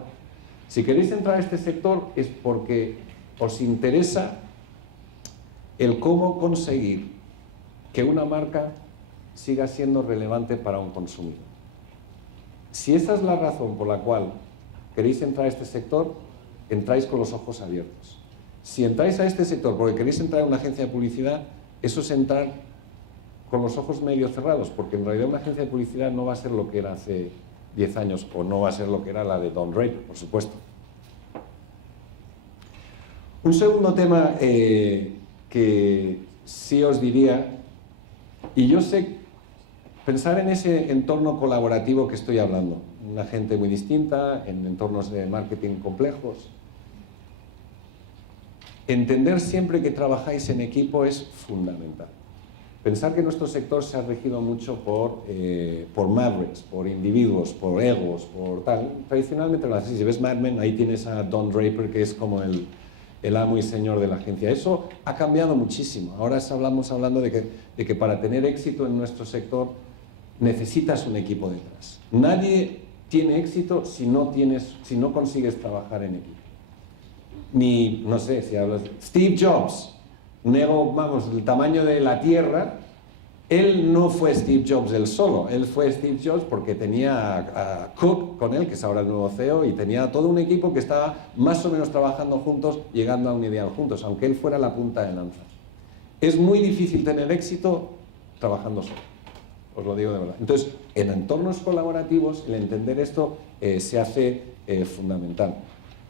Si queréis entrar a este sector es porque os interesa el cómo conseguir que una marca siga siendo relevante para un consumidor. Si esa es la razón por la cual queréis entrar a este sector, entráis con los ojos abiertos. Si entráis a este sector porque queréis entrar en una agencia de publicidad, eso es entrar con los ojos medio cerrados, porque en realidad una agencia de publicidad no va a ser lo que era hace 10 años, o no va a ser lo que era la de Don Draper, por supuesto. Un segundo tema que sí os diría, y yo sé, pensar en ese entorno colaborativo que estoy hablando, una gente muy distinta, en entornos de marketing complejos. Entender siempre que trabajáis en equipo es fundamental. Pensar que nuestro sector se ha regido mucho por mavericks, por individuos, por egos, por tal. Tradicionalmente, si ves Mad Men, ahí tienes a Don Draper, que es como el amo y señor de la agencia. Eso ha cambiado muchísimo. Ahora estamos hablando de que para tener éxito en nuestro sector necesitas un equipo detrás. Nadie tiene éxito si no consigues trabajar en equipo. Ni, no sé, si hablas de Steve Jobs, nego, vamos, el tamaño de la Tierra, Él no fue Steve Jobs él solo, él fue Steve Jobs porque tenía a Cook con él, que es ahora el nuevo CEO, y tenía todo un equipo que estaba más o menos trabajando juntos, llegando a un ideal juntos, aunque él fuera la punta de lanza. Es muy difícil tener éxito trabajando solo, os lo digo de verdad. Entonces, en entornos colaborativos, el entender esto se hace fundamental.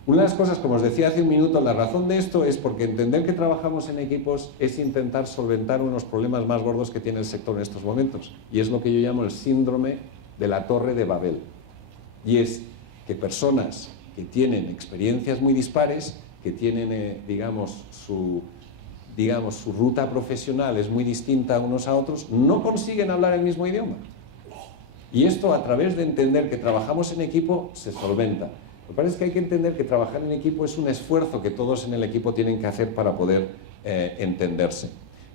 Una de las cosas, como os decía hace un minuto, la razón de esto es porque entender que trabajamos en equipos es intentar solventar unos problemas más gordos que tiene el sector en estos momentos. Y es lo que yo llamo el síndrome de la Torre de Babel. Y es que personas que tienen experiencias muy dispares, que tienen, digamos, su ruta profesional es muy distinta unos a otros, no consiguen hablar el mismo idioma. Y esto, a través de entender que trabajamos en equipo, se solventa. Lo que pasa es que hay que entender que trabajar en equipo es un esfuerzo que todos en el equipo tienen que hacer para poder entenderse.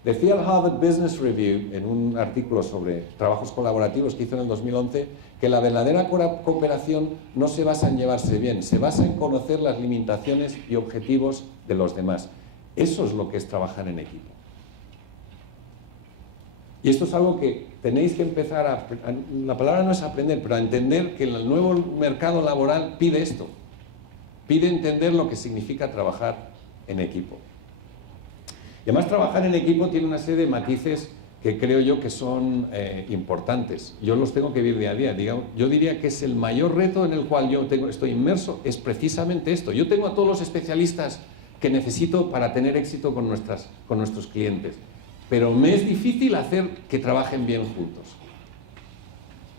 Decía el Harvard Business Review, en un artículo sobre trabajos colaborativos que hizo en el 2011, que la verdadera cooperación no se basa en llevarse bien, se basa en conocer las limitaciones y objetivos de los demás. Eso es lo que es trabajar en equipo. Y esto es algo que tenéis que empezar la palabra no es aprender, pero a entender que el nuevo mercado laboral pide esto. Pide entender lo que significa trabajar en equipo. Y además trabajar en equipo tiene una serie de matices que creo yo que son importantes. Yo los tengo que vivir día a día. Digamos, yo diría que es el mayor reto en el cual yo estoy inmerso, es precisamente esto. Yo tengo a todos los especialistas que necesito para tener éxito con nuestros clientes. Pero me es difícil hacer que trabajen bien juntos.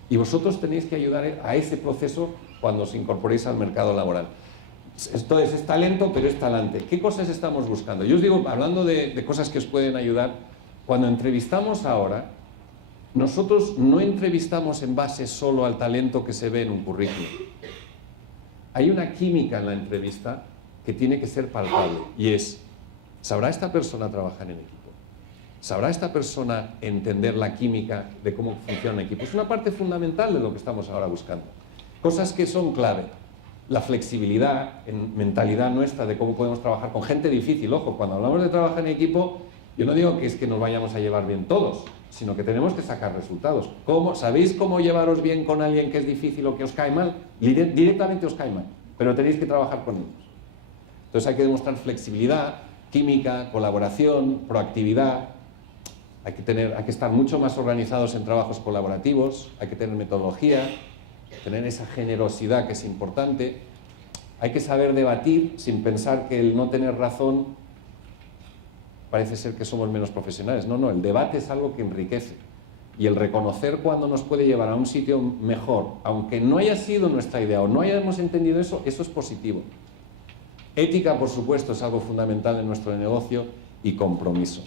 Y vosotros tenéis que ayudar a ese proceso cuando os incorporéis al mercado laboral. Entonces, es talento, pero es talante. ¿Qué cosas estamos buscando? Yo os digo, hablando de cosas que os pueden ayudar, cuando entrevistamos ahora, nosotros no entrevistamos en base solo al talento que se ve en un currículum. Hay una química en la entrevista que tiene que ser palpable, y es, ¿sabrá esta persona trabajar en equipo? ¿Sabrá esta persona entender la química de cómo funciona el equipo? Es una parte fundamental de lo que estamos ahora buscando. Cosas que son clave. La flexibilidad en mentalidad nuestra de cómo podemos trabajar con gente difícil. Ojo, cuando hablamos de trabajar en equipo, yo no digo que es que nos vayamos a llevar bien todos, sino que tenemos que sacar resultados. ¿Sabéis cómo llevaros bien con alguien que es difícil o que os cae mal? Directamente os cae mal, pero tenéis que trabajar con ellos. Entonces hay que demostrar flexibilidad, química, colaboración, proactividad. Hay que estar mucho más organizados en trabajos colaborativos, hay que tener metodología, tener esa generosidad que es importante. Hay que saber debatir sin pensar que el no tener razón parece ser que somos menos profesionales. No, el debate es algo que enriquece. Y el reconocer cuando nos puede llevar a un sitio mejor, aunque no haya sido nuestra idea o no hayamos entendido eso, eso es positivo. Ética, por supuesto, es algo fundamental en nuestro negocio, y compromiso.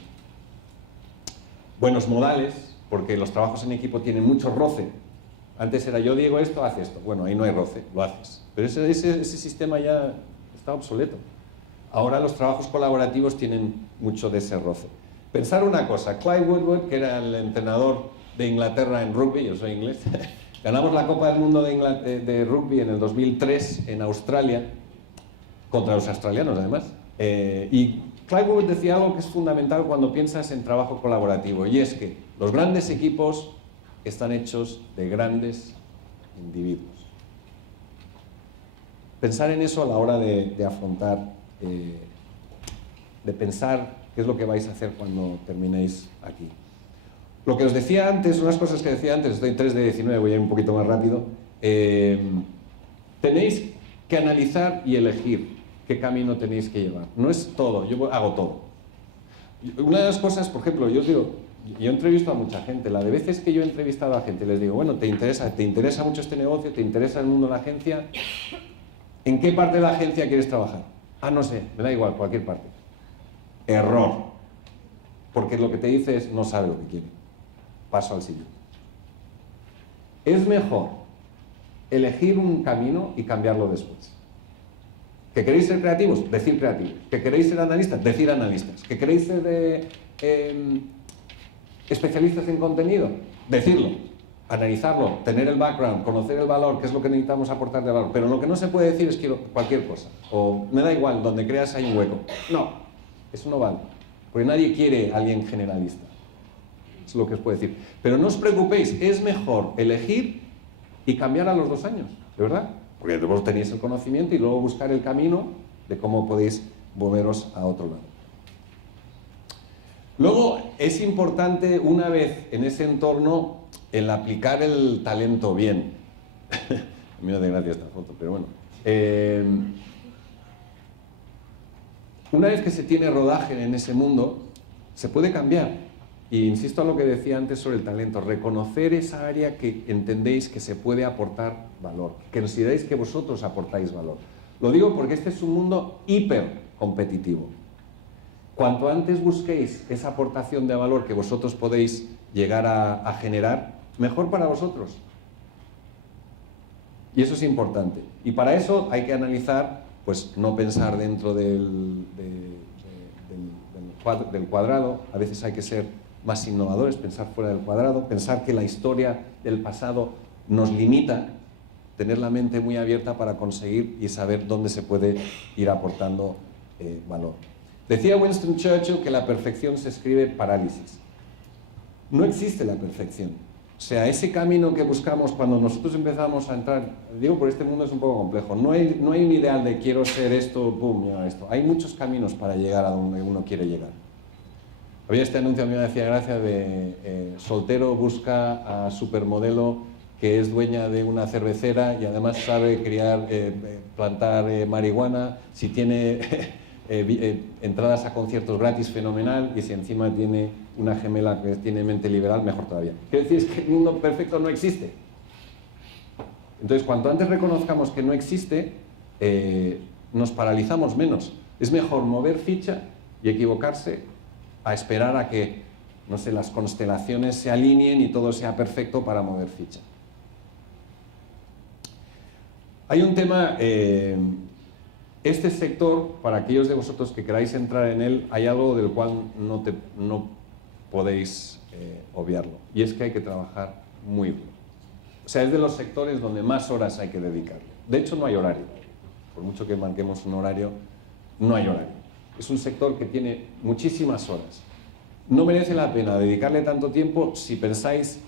Buenos modales, porque los trabajos en equipo tienen mucho roce. Antes era yo digo esto, haz esto. Bueno, ahí no hay roce, lo haces. Pero ese sistema ya está obsoleto. Ahora los trabajos colaborativos tienen mucho de ese roce. Pensar una cosa, Clyde Woodward, que era el entrenador de Inglaterra en rugby, yo soy inglés, ganamos la Copa del Mundo de rugby en el 2003 en Australia, contra los australianos además, y Clyde Woodward decía algo que es fundamental cuando piensas en trabajo colaborativo, y es que los grandes equipos están hechos de grandes individuos. Pensar en eso a la hora de afrontar, de pensar qué es lo que vais a hacer cuando terminéis aquí. Lo que os decía antes, unas cosas que decía antes, estoy en 3 de 19, voy a ir un poquito más rápido, tenéis que analizar y elegir qué camino tenéis que llevar. No es todo, yo hago todo. Una de las cosas, por ejemplo, yo os digo, yo entrevisto a mucha gente, la de veces que yo he entrevistado a gente, les digo, bueno, ¿te interesa mucho este negocio? ¿Te interesa el mundo de la agencia? ¿En qué parte de la agencia quieres trabajar? Ah, no sé, me da igual, cualquier parte. Error. Porque lo que te dice es, no sabe lo que quiere. Paso al siguiente. Es mejor elegir un camino y cambiarlo después. ¿Que queréis ser creativos? Decir creativos. ¿Que queréis ser analistas? Decir analistas. ¿Que queréis ser especialistas en contenido? Decirlo. Analizarlo, tener el background, conocer el valor, qué es lo que necesitamos aportar de valor. Pero lo que no se puede decir es quiero cualquier cosa. O me da igual, donde creas hay un hueco. No, eso no vale. Porque nadie quiere a alguien generalista. es lo que os puedo decir. Pero no os preocupéis, es mejor elegir y cambiar a los 2 años, ¿de verdad? Porque vos tenéis el conocimiento y luego buscar el camino de cómo podéis moveros a otro lado. Luego, es importante, una vez en ese entorno, el aplicar el talento bien. A mí me da gracia esta foto, pero bueno. Una vez que se tiene rodaje en ese mundo, se puede cambiar. Y insisto a lo que decía antes sobre el talento, reconocer esa área que entendéis que se puede aportar valor, que consideráis que vosotros aportáis valor. Lo digo porque este es un mundo hiper competitivo. Cuanto antes busquéis esa aportación de valor que vosotros podéis llegar a generar, mejor para vosotros. Y eso es importante. Y para eso hay que analizar, pues no pensar dentro del cuadrado, a veces hay que ser más innovadores, pensar fuera del cuadrado, pensar que la historia del pasado nos limita, tener la mente muy abierta para conseguir y saber dónde se puede ir aportando valor. Decía Winston Churchill que la perfección se escribe parálisis. No existe la perfección. O sea, ese camino que buscamos cuando nosotros empezamos a entrar, digo, por este mundo es un poco complejo, no hay un ideal de quiero ser esto, boom, ya esto. Hay muchos caminos para llegar a donde uno quiere llegar. Había este anuncio, a mí me hacía gracia, de soltero busca a supermodelo que es dueña de una cervecera y además sabe criar, plantar marihuana, si tiene entradas a conciertos gratis, fenomenal, y si encima tiene una gemela que tiene mente liberal, mejor todavía. Quiero decir, es que el mundo perfecto no existe. Entonces, cuanto antes reconozcamos que no existe, nos paralizamos menos. Es mejor mover ficha y equivocarse a esperar a que, no sé, las constelaciones se alineen y todo sea perfecto para mover ficha. Hay un tema, este sector, para aquellos de vosotros que queráis entrar en él, hay algo del cual no podéis obviarlo, y es que hay que trabajar muy duro. O sea, es de los sectores donde más horas hay que dedicarle. De hecho, no hay horario. Por mucho que marquemos un horario, no hay horario. Es un sector que tiene muchísimas horas. No merece la pena dedicarle tanto tiempo si pensáis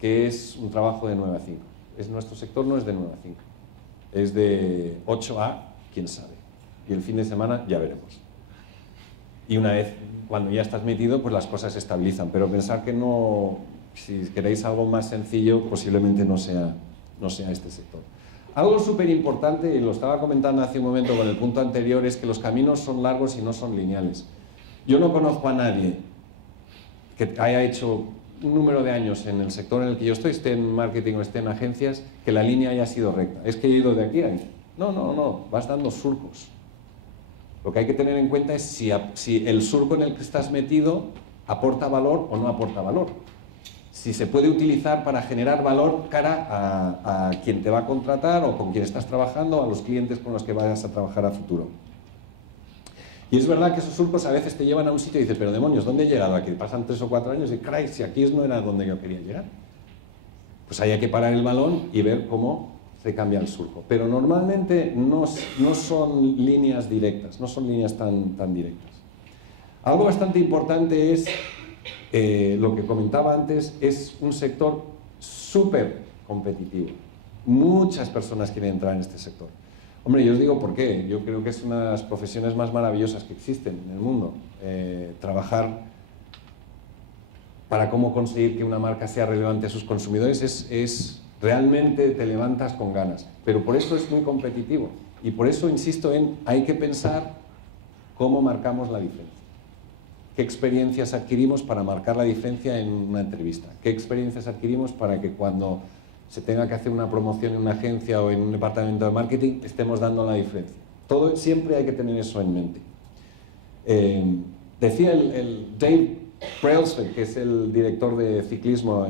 que es un trabajo de 9 a 5. Nuestro sector no es de 9 a 5. Es de 8 a, quién sabe. Y el fin de semana ya veremos. Y una vez, cuando ya estás metido, pues las cosas se estabilizan. Pero pensar que no, si queréis algo más sencillo, posiblemente no sea este sector. Algo súper importante, y lo estaba comentando hace un momento con el punto anterior, es que los caminos son largos y no son lineales. Yo no conozco a nadie que haya hecho un número de años en el sector en el que yo estoy, esté en marketing o esté en agencias, que la línea haya sido recta. Es que he ido de aquí a ahí. No, vas dando surcos. Lo que hay que tener en cuenta es si el surco en el que estás metido aporta valor o no aporta valor. Si se puede utilizar para generar valor cara a quien te va a contratar o con quien estás trabajando, a los clientes con los que vayas a trabajar a futuro. Y es verdad que esos surcos a veces te llevan a un sitio y dices, pero demonios, ¿dónde he llegado aquí? Pasan 3 o 4 años y, caray, si aquí no era donde yo quería llegar. Pues ahí hay que parar el balón y ver cómo se cambia el surco. Pero normalmente no son líneas directas, no son líneas tan directas. Algo bastante importante es, lo que comentaba antes, es un sector súper competitivo. Muchas personas quieren entrar en este sector. Hombre, yo os digo por qué. Yo creo que es una de las profesiones más maravillosas que existen en el mundo. Trabajar para cómo conseguir que una marca sea relevante a sus consumidores es realmente te levantas con ganas. Pero por eso es muy competitivo. Y por eso insisto hay que pensar cómo marcamos la diferencia. ¿Qué experiencias adquirimos para marcar la diferencia en una entrevista? ¿Qué experiencias adquirimos para que cuando se tenga que hacer una promoción en una agencia o en un departamento de marketing estemos dando la diferencia? Siempre hay que tener eso en mente. Decía el Dave Brailsford, que es el director de ciclismo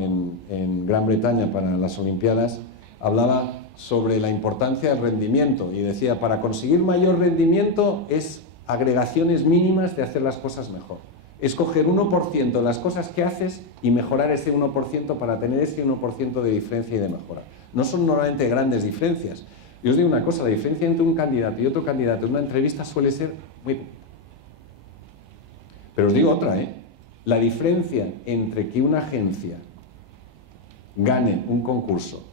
en Gran Bretaña para las Olimpiadas, hablaba sobre la importancia del rendimiento y decía, para conseguir mayor rendimiento es agregaciones mínimas de hacer las cosas mejor. Es coger 1% de las cosas que haces y mejorar ese 1% para tener ese 1% de diferencia y de mejora. No son normalmente grandes diferencias. Yo os digo una cosa, la diferencia entre un candidato y otro candidato en una entrevista suele ser muy... Pero os digo otra, La diferencia entre que una agencia gane un concurso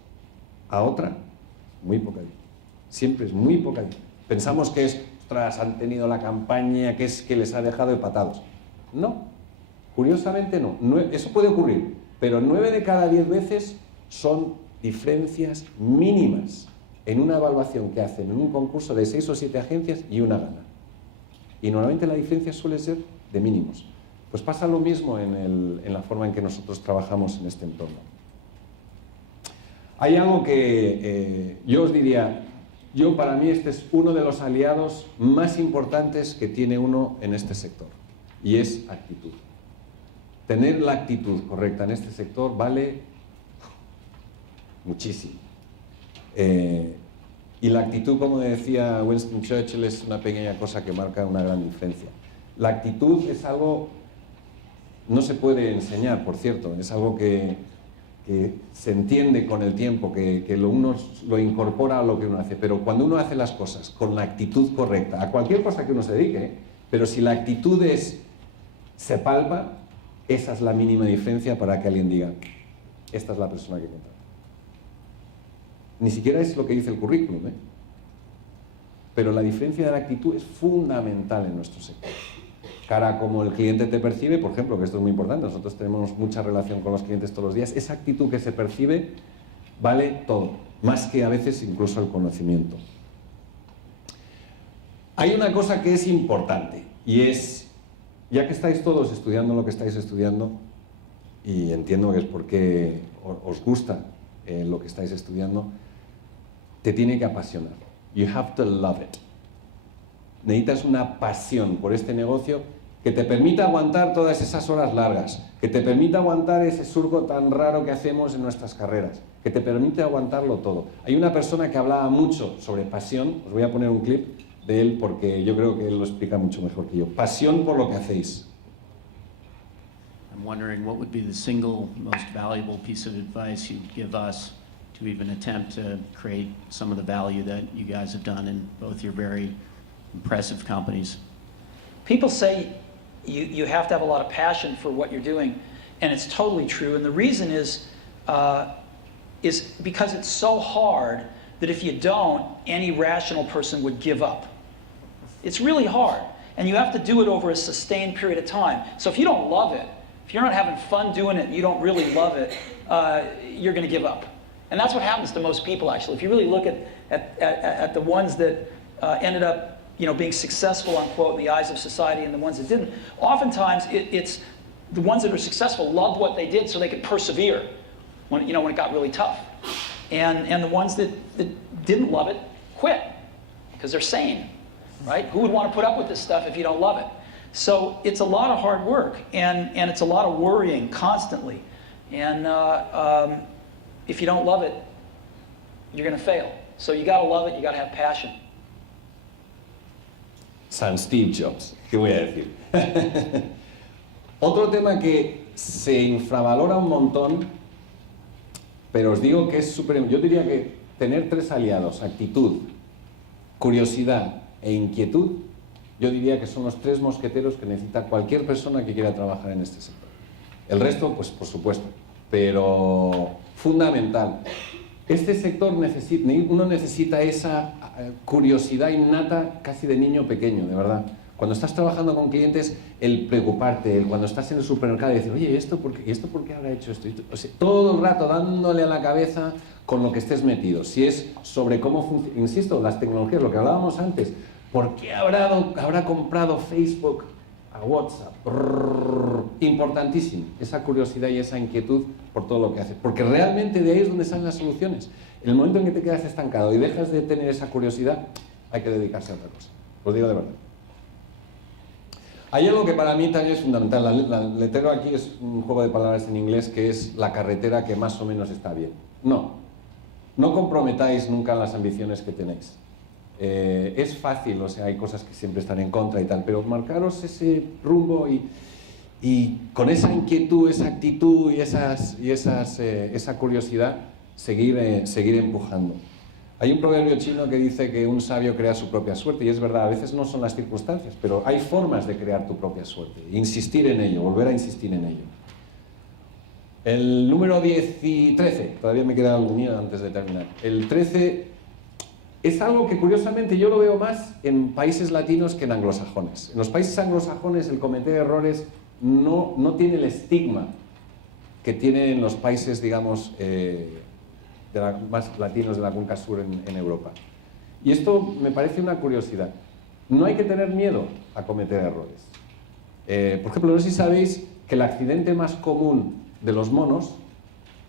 a otra, muy poca. Siempre es muy poca. Pensamos que es, ostras, han tenido la campaña, que es que les ha dejado empatados. No, curiosamente no. Eso puede ocurrir, pero 9 de cada 10 veces son diferencias mínimas en una evaluación que hacen en un concurso de 6 o 7 agencias y una gana. Y normalmente la diferencia suele ser de mínimos. Pues pasa lo mismo en la forma en que nosotros trabajamos en este entorno. Hay algo que yo os diría, para mí este es uno de los aliados más importantes que tiene uno en este sector, y es actitud. Tener la actitud correcta en este sector vale muchísimo. Y la actitud, como decía Winston Churchill, es una pequeña cosa que marca una gran diferencia. La actitud es algo, no se puede enseñar, por cierto, es algo que se entiende con el tiempo, que uno lo incorpora a lo que uno hace, pero cuando uno hace las cosas con la actitud correcta, a cualquier cosa que uno se dedique, pero si la actitud se palpa, esa es la mínima diferencia para que alguien diga, esta es la persona que contrata. Ni siquiera es lo que dice el currículum, pero la diferencia de la actitud es fundamental en nuestro sector. Cara como el cliente te percibe, por ejemplo, que esto es muy importante, nosotros tenemos mucha relación con los clientes todos los días, esa actitud que se percibe vale todo, más que a veces incluso el conocimiento. Hay una cosa que es importante, y es, ya que estáis todos estudiando lo que estáis estudiando, y entiendo que es porque os gusta lo que estáis estudiando, te tiene que apasionar. You have to love it. Necesitas una pasión por este negocio que te permita aguantar todas esas horas largas, que te permita aguantar ese surco tan raro que hacemos en nuestras carreras, que te permite aguantarlo todo. Hay una persona que hablaba mucho sobre pasión, os voy a poner un clip de él porque yo creo que él lo explica mucho mejor que yo. Pasión por lo que hacéis. I'm wondering what would be the single most valuable piece of advice you'd give us to even attempt to create some of the value that you guys have done in both your very impressive companies. People say you have to have a lot of passion for what you're doing, and it's totally true. And the reason is because it's so hard that if you don't, any rational person would give up. It's really hard, and you have to do it over a sustained period of time. So if you don't love it, if you're not having fun doing it, you don't really love it, you're going to give up. And that's what happens to most people, actually. If you really look at the ones that ended up being successful, unquote, in the eyes of society and the ones that didn't, oftentimes it's the ones that are successful loved what they did so they could persevere when it got really tough. And the ones that didn't love it quit because they're sane, right? Who would want to put up with this stuff if you don't love it? So it's a lot of hard work, and it's a lot of worrying constantly. And if you don't love it, you're going to fail. So you got to love it, you got to have passion. San Steve Jobs, ¿qué voy a decir? Otro tema que se infravalora un montón, pero os digo que es súper... Yo diría que tener 3 aliados, actitud, curiosidad e inquietud, yo diría que son los 3 mosqueteros que necesita cualquier persona que quiera trabajar en este sector. El resto, pues por supuesto, pero fundamental. Este sector uno necesita esa curiosidad innata casi de niño pequeño, de verdad. Cuando estás trabajando con clientes, el preocuparte, cuando estás en el supermercado y decir, oye, ¿y esto por qué habrá hecho esto? O sea, todo el rato dándole a la cabeza con lo que estés metido. Si es sobre cómo funciona, insisto, las tecnologías, lo que hablábamos antes, ¿por qué habrá comprado Facebook a WhatsApp? Importantísimo, esa curiosidad y esa inquietud por todo lo que hace, porque realmente de ahí es donde salen las soluciones. En el momento en que te quedas estancado y dejas de tener esa curiosidad, hay que dedicarse a otra cosa, os digo de verdad. Hay algo que para mí también es fundamental, el letrero aquí es un juego de palabras en inglés que es la carretera que más o menos está bien. No comprometáis nunca las ambiciones que tenéis. Es fácil, o sea, hay cosas que siempre están en contra y tal, pero marcaros ese rumbo y con esa inquietud, esa actitud y esa curiosidad seguir empujando. Hay un proverbio chino que dice que un sabio crea su propia suerte, y es verdad, a veces no son las circunstancias, pero hay formas de crear tu propia suerte. Insistir en ello, volver a insistir en ello. El número 10 y 13, todavía me queda algún día antes de terminar. El 13 es algo que curiosamente yo lo veo más en países latinos que en anglosajones. En los países anglosajones el cometer errores no tiene el estigma que tiene en los países, digamos, más latinos de la cuenca sur en Europa. Y esto me parece una curiosidad. No hay que tener miedo a cometer errores. Por ejemplo, no sé si sabéis que el accidente más común de los monos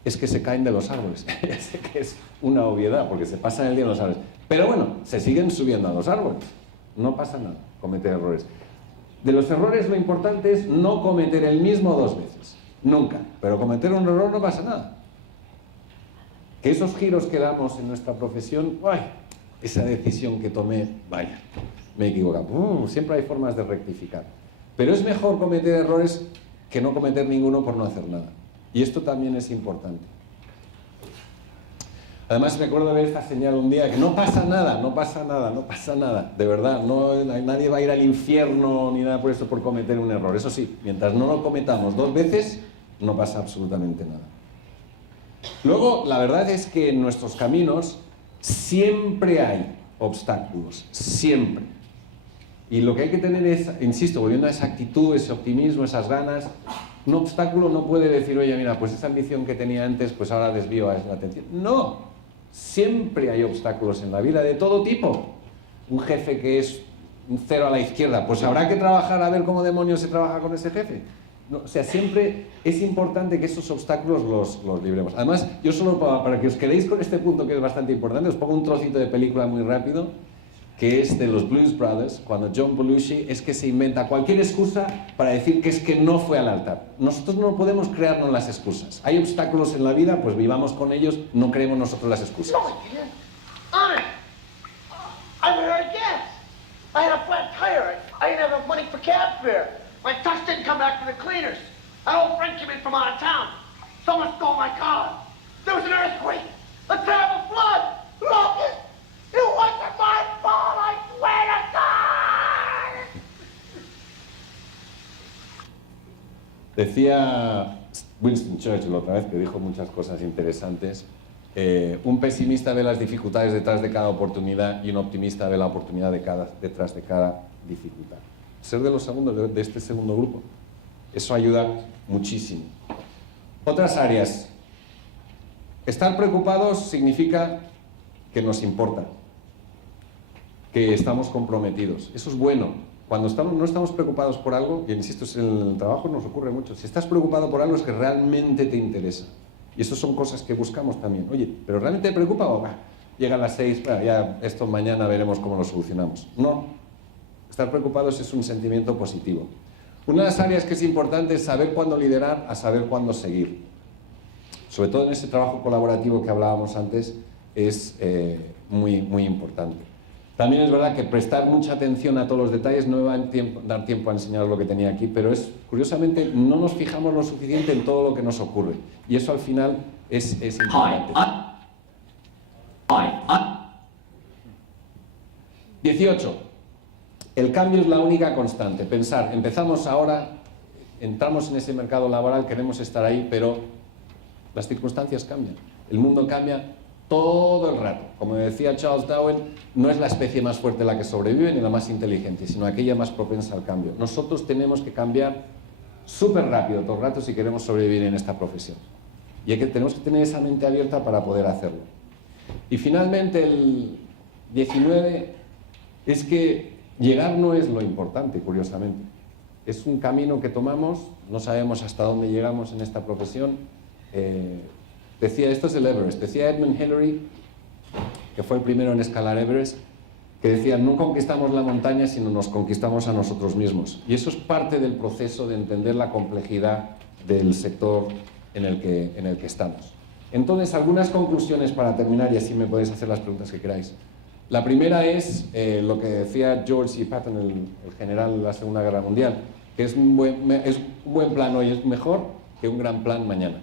es que se caen de los árboles. Ya sé que es una obviedad, porque se pasan el día en los árboles. Pero bueno, se siguen subiendo a los árboles. No pasa nada cometer errores. De los errores lo importante es no cometer el mismo 2 veces. Nunca. Pero cometer un error no pasa nada. Que esos giros que damos en nuestra profesión, ¡ay! Esa decisión que tomé, vaya, me he equivocado. Siempre hay formas de rectificar. Pero es mejor cometer errores que no cometer ninguno por no hacer nada. Y esto también es importante. Además me acuerdo de ver esta señal un día, que no pasa nada, no pasa nada, no pasa nada. De verdad, nadie va a ir al infierno ni nada por eso por cometer un error. Eso sí, mientras no lo cometamos 2 veces, no pasa absolutamente nada. Luego, la verdad es que en nuestros caminos siempre hay obstáculos, siempre. Y lo que hay que tener es, insisto, volviendo a esa actitud, ese optimismo, esas ganas, un obstáculo no puede decir, oye, mira, pues esa ambición que tenía antes, pues ahora desvío la atención. No, siempre hay obstáculos en la vida de todo tipo. Un jefe que es un 0 a la izquierda, pues habrá que trabajar a ver cómo demonios se trabaja con ese jefe. No, o sea, siempre es importante que esos obstáculos los libremos. Además, yo solo para que os quedéis con este punto que es bastante importante, os pongo un trocito de película muy rápido, que es de los Blues Brothers, cuando John Belushi es que se inventa cualquier excusa para decir que es que no fue al altar. Nosotros no podemos crearnos las excusas. Hay obstáculos en la vida, pues vivamos con ellos, no creemos nosotros las excusas. No, I didn't. Honest. I heard yes. I had a flat tire. I didn't have enough money for cab fare. My tux didn't come back from the cleaners. An old friend came in from out of town. Someone stole my car. There was an earthquake. A terrible flood. Locust. It wasn't my fault, I swear to God! Decía Winston Churchill otra vez, que dijo muchas cosas interesantes, un pesimista ve las dificultades detrás de cada oportunidad y un optimista ve la oportunidad detrás de cada dificultad. Ser de los segundos, de este segundo grupo, eso ayuda muchísimo. Otras áreas. Estar preocupados significa que nos importa, que estamos comprometidos. Eso es bueno. Cuando no estamos preocupados por algo, y insisto, en el trabajo nos ocurre mucho, si estás preocupado por algo es que realmente te interesa. Y eso son cosas que buscamos también. Oye, ¿pero realmente te preocupa o llegan las 6, bueno, ya esto mañana veremos cómo lo solucionamos? No. Estar preocupados es un sentimiento positivo. Una de las áreas que es importante es saber cuándo liderar, a saber cuándo seguir. Sobre todo en ese trabajo colaborativo que hablábamos antes, es muy, muy importante. También es verdad que prestar mucha atención a todos los detalles, no me va a dar tiempo a enseñaros lo que tenía aquí, pero curiosamente, no nos fijamos lo suficiente en todo lo que nos ocurre. Y eso al final es importante. 18. El cambio es la única constante. Pensar, empezamos ahora, entramos en ese mercado laboral, queremos estar ahí, pero las circunstancias cambian. El mundo cambia todo el rato. Como decía Charles Darwin, no es la especie más fuerte la que sobrevive ni la más inteligente, sino aquella más propensa al cambio. Nosotros tenemos que cambiar súper rápido todo el rato si queremos sobrevivir en esta profesión. Y tenemos que tener esa mente abierta para poder hacerlo. Y finalmente el 19 es que llegar no es lo importante, curiosamente. Es un camino que tomamos, no sabemos hasta dónde llegamos en esta profesión. Decía, esto es el Everest, decía Edmund Hillary, que fue el primero en escalar Everest, que decía, no conquistamos la montaña, sino nos conquistamos a nosotros mismos. Y eso es parte del proceso de entender la complejidad del sector en el que estamos. Entonces, algunas conclusiones para terminar, y así me podéis hacer las preguntas que queráis. La primera es lo que decía George C. Patton, el general de la Segunda Guerra Mundial, que es un buen plan hoy es mejor que un gran plan mañana.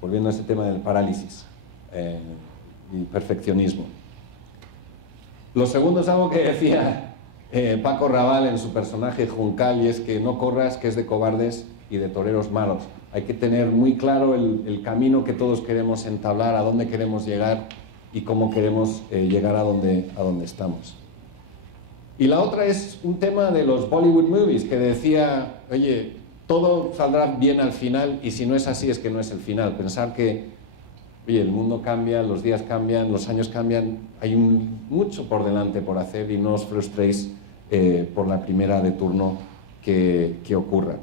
Volviendo a ese tema del parálisis. y perfeccionismo. Lo segundo es algo que decía Paco Rabanne en su personaje Juncal, y es que no corras, que es de cobardes y de toreros malos. Hay que tener muy claro el camino que todos queremos entablar, a dónde queremos llegar y cómo queremos llegar a donde estamos. Y la otra es un tema de los Bollywood movies, que decía, oye, todo saldrá bien al final, y si no es así es que no es el final. Pensar que, oye, el mundo cambia, los días cambian, los años cambian, hay mucho por delante por hacer, y no os frustréis por la primera de turno que ocurra.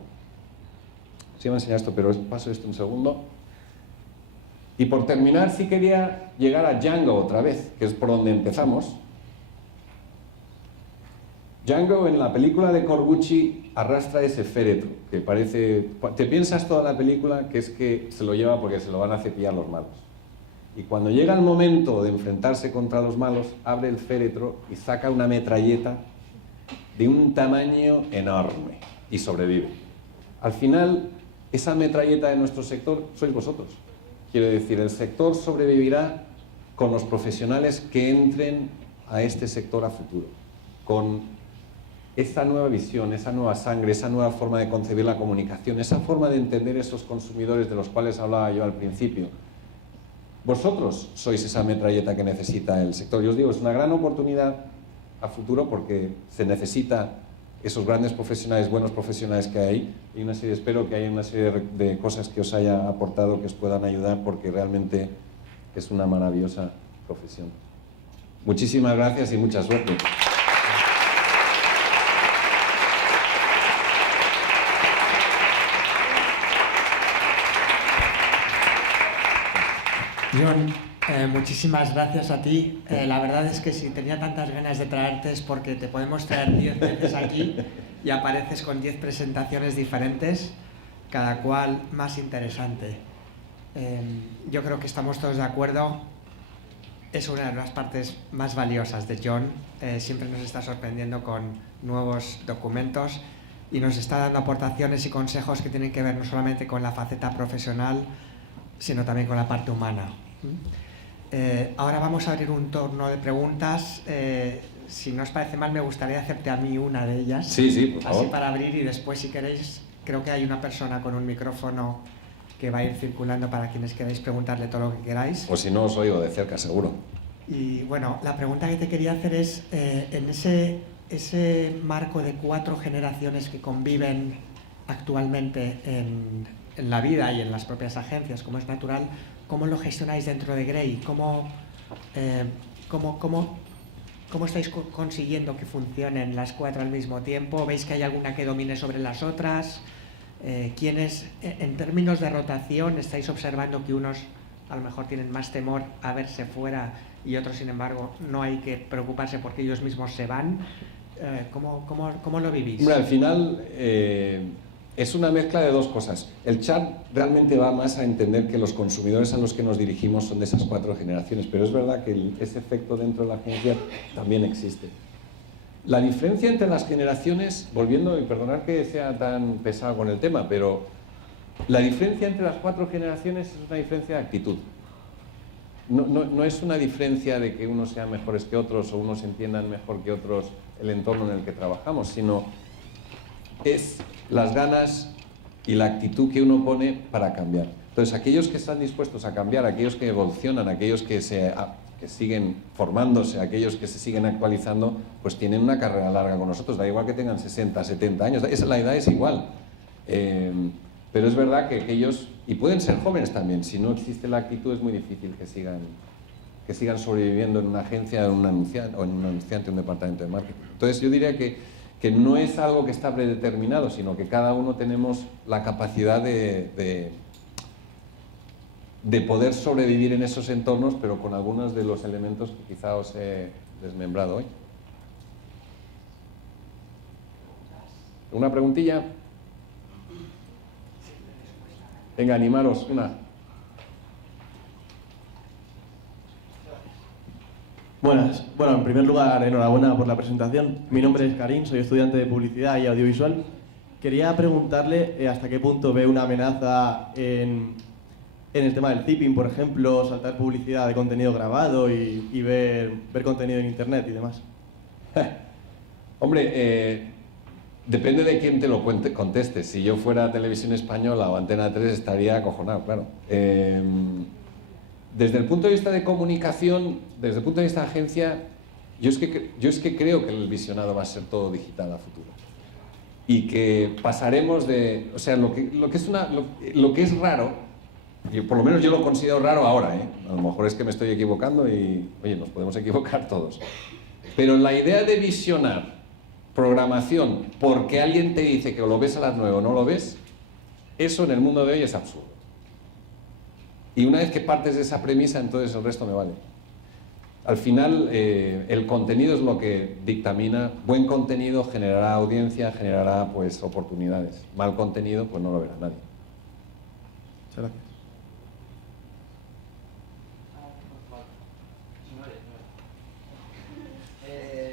Os iba a enseñar esto, pero paso esto un segundo. Y por terminar, sí quería llegar a Django otra vez, que es por donde empezamos. Django, en la película de Corbucci, arrastra ese féretro, que parece... Te piensas toda la película que es que se lo lleva porque se lo van a cepillar los malos. Y cuando llega el momento de enfrentarse contra los malos, abre el féretro y saca una metralleta de un tamaño enorme y sobrevive. Al final, esa metralleta de nuestro sector sois vosotros. Quiero decir, el sector sobrevivirá con los profesionales que entren a este sector a futuro, con esa nueva visión, esa nueva sangre, esa nueva forma de concebir la comunicación, esa forma de entender esos consumidores de los cuales hablaba yo al principio. Vosotros sois esa metralleta que necesita el sector. Yo os digo, es una gran oportunidad a futuro porque se necesita esos grandes profesionales, buenos profesionales que hay, y espero que haya una serie de cosas que os haya aportado, que os puedan ayudar, porque realmente es una maravillosa profesión. Muchísimas gracias y mucha suerte. John, muchísimas gracias a ti. La verdad es que si tenía tantas ganas de traerte es porque te podemos traer 10 veces aquí y apareces con 10 presentaciones diferentes, cada cual más interesante. Yo creo que estamos todos de acuerdo. Es una de las partes más valiosas de John. Siempre nos está sorprendiendo con nuevos documentos y nos está dando aportaciones y consejos que tienen que ver no solamente con la faceta profesional, sino también con la parte humana. Ahora vamos a abrir un turno de preguntas. Si no os parece mal, me gustaría hacerte a mí una de ellas. Sí, por favor. Así para abrir, y después, si queréis, creo que hay una persona con un micrófono que va a ir circulando para quienes queráis preguntarle todo lo que queráis. O si no, os oigo de cerca, seguro. Y bueno, la pregunta que te quería hacer es, en ese marco de 4 generaciones que conviven actualmente en la vida y en las propias agencias, como es natural, ¿cómo lo gestionáis dentro de Grey? ¿Cómo estáis consiguiendo que funcionen las 4 al mismo tiempo? ¿Veis que hay alguna que domine sobre las otras? ¿Quiénes, en términos de rotación, estáis observando que unos a lo mejor tienen más temor a verse fuera y otros, sin embargo, no hay que preocuparse porque ellos mismos se van? ¿Cómo lo vivís? Hombre, al final es una mezcla de dos cosas. El chat realmente va más a entender que los consumidores a los que nos dirigimos son de esas 4 generaciones, pero es verdad que ese efecto dentro de la agencia también existe. La diferencia entre las generaciones, volviendo, y perdonad que sea tan pesado con el tema, pero la diferencia entre las 4 generaciones es una diferencia de actitud. No es una diferencia de que unos sean mejores que otros o unos entiendan mejor que otros el entorno en el que trabajamos, sino es las ganas y la actitud que uno pone para cambiar. Entonces, aquellos que están dispuestos a cambiar, aquellos que evolucionan, aquellos que siguen formándose, aquellos que se siguen actualizando, pues tienen una carrera larga con nosotros. Da igual que tengan 60, 70 años, la edad es igual. Pero es verdad que ellos, y pueden ser jóvenes también, si no existe la actitud es muy difícil que sigan sobreviviendo en una agencia o en un anunciante, un departamento de marketing. Entonces, yo diría que no es algo que está predeterminado, sino que cada uno tenemos la capacidad de poder sobrevivir en esos entornos, pero con algunos de los elementos que quizá os he desmembrado hoy. ¿Una preguntilla? Venga, animaros, una. Buenas. Bueno, en primer lugar, enhorabuena por la presentación. Mi nombre es Karim, soy estudiante de Publicidad y Audiovisual. Quería preguntarle hasta qué punto ve una amenaza en en el tema del zipping, por ejemplo, saltar publicidad de contenido grabado y ver contenido en internet y demás? Hombre, depende de quién te lo conteste. Si yo fuera Televisión Española o Antena 3 estaría acojonado, claro. Desde el punto de vista de comunicación, desde el punto de vista de agencia, yo es que creo que el visionado va a ser todo digital a futuro. Y que pasaremos de... O sea, lo que es raro, y por lo menos yo lo considero raro ahora, ¿eh? A lo mejor es que me estoy equivocando y, oye, nos podemos equivocar todos. Pero la idea de visionar programación porque alguien te dice que lo ves a las 9 o no lo ves, eso en el mundo de hoy es absurdo. Y una vez que partes de esa premisa, entonces el resto me vale. Al final, el contenido es lo que dictamina. Buen contenido generará audiencia, generará pues oportunidades. Mal contenido, pues no lo verá nadie. Muchas gracias.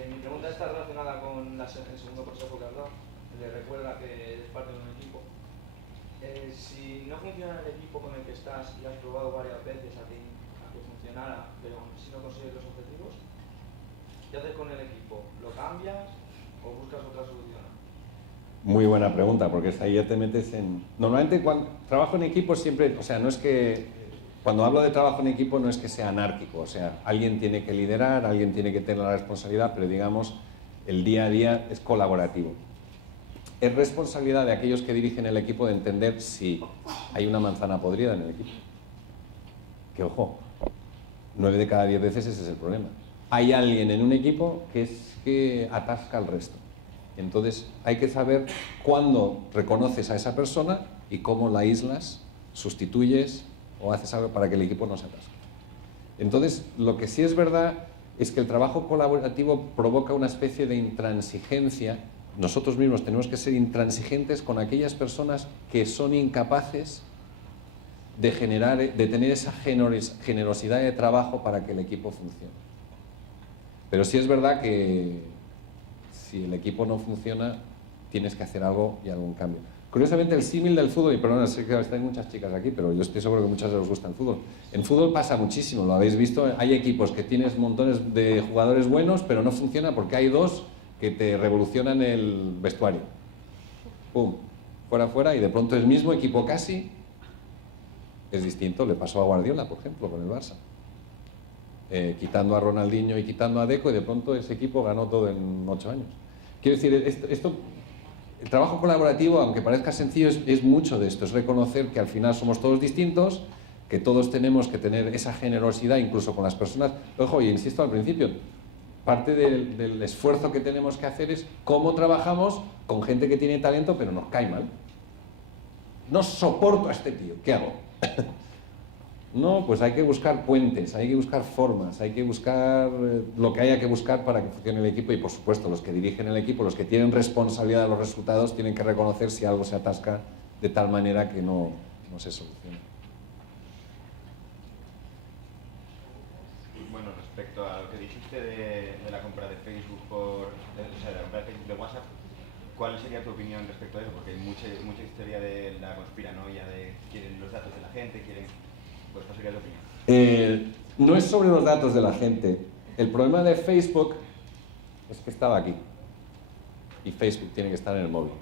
Mi pregunta está relacionada con el segundo consejo que has dado. Le recuerda que eres parte de un equipo. Si no funciona el equipo con el que estás y has probado varias veces a que funcionara, pero si no consigues los objetivos, ¿qué haces con el equipo? ¿Lo cambias o buscas otra solución? Muy buena pregunta, porque ahí ya te metes en... Normalmente cuando trabajo en equipo siempre, o sea, no es que... Cuando hablo de trabajo en equipo no es que sea anárquico, o sea, alguien tiene que liderar, alguien tiene que tener la responsabilidad, pero digamos, el día a día es colaborativo. Es responsabilidad de aquellos que dirigen el equipo de entender si hay una manzana podrida en el equipo. Que ojo, 9 de cada 10 veces ese es el problema. Hay alguien en un equipo que atasca al resto. Entonces hay que saber cuándo reconoces a esa persona y cómo la aíslas, sustituyes o haces algo para que el equipo no se atasque. Entonces, lo que sí es verdad es que el trabajo colaborativo provoca una especie de intransigencia. Nosotros mismos tenemos que ser intransigentes con aquellas personas que son incapaces de tener esa generosidad de trabajo para que el equipo funcione. Pero sí es verdad que si el equipo no funciona, tienes que hacer algo y algún cambio. Curiosamente, el símil del fútbol, y perdona, sé que hay muchas chicas aquí, pero yo estoy seguro que muchas les gusta el fútbol. En fútbol pasa muchísimo, lo habéis visto, hay equipos que tienes montones de jugadores buenos, pero no funciona porque hay dos que te revolucionan el vestuario. ¡Pum! Fuera, y de pronto el mismo equipo casi es distinto. Le pasó a Guardiola, por ejemplo, con el Barça. Quitando a Ronaldinho y quitando a Deco, y de pronto ese equipo ganó todo en 8 años. Quiero decir, el trabajo colaborativo, aunque parezca sencillo, es mucho de esto. Es reconocer que al final somos todos distintos, que todos tenemos que tener esa generosidad incluso con las personas. Ojo, y insisto al principio, parte del esfuerzo que tenemos que hacer es cómo trabajamos con gente que tiene talento pero nos cae mal. No soporto a este tío, ¿qué hago? No, pues hay que buscar puentes, hay que buscar formas, hay que buscar lo que haya que buscar para que funcione el equipo, y por supuesto los que dirigen el equipo, los que tienen responsabilidad de los resultados, tienen que reconocer si algo se atasca de tal manera que no se solucione. Bueno, respecto a lo que dijiste de la compra de Facebook de la compra de Facebook de WhatsApp, ¿cuál sería tu opinión respecto a eso? Porque hay mucha historia de la conspiranoia, de quieren los datos de la gente, quieren... Pues, ¿cuál sería tu opinión? No es sobre los datos de la gente. El problema de Facebook es que estaba aquí. Y Facebook tiene que estar en el móvil.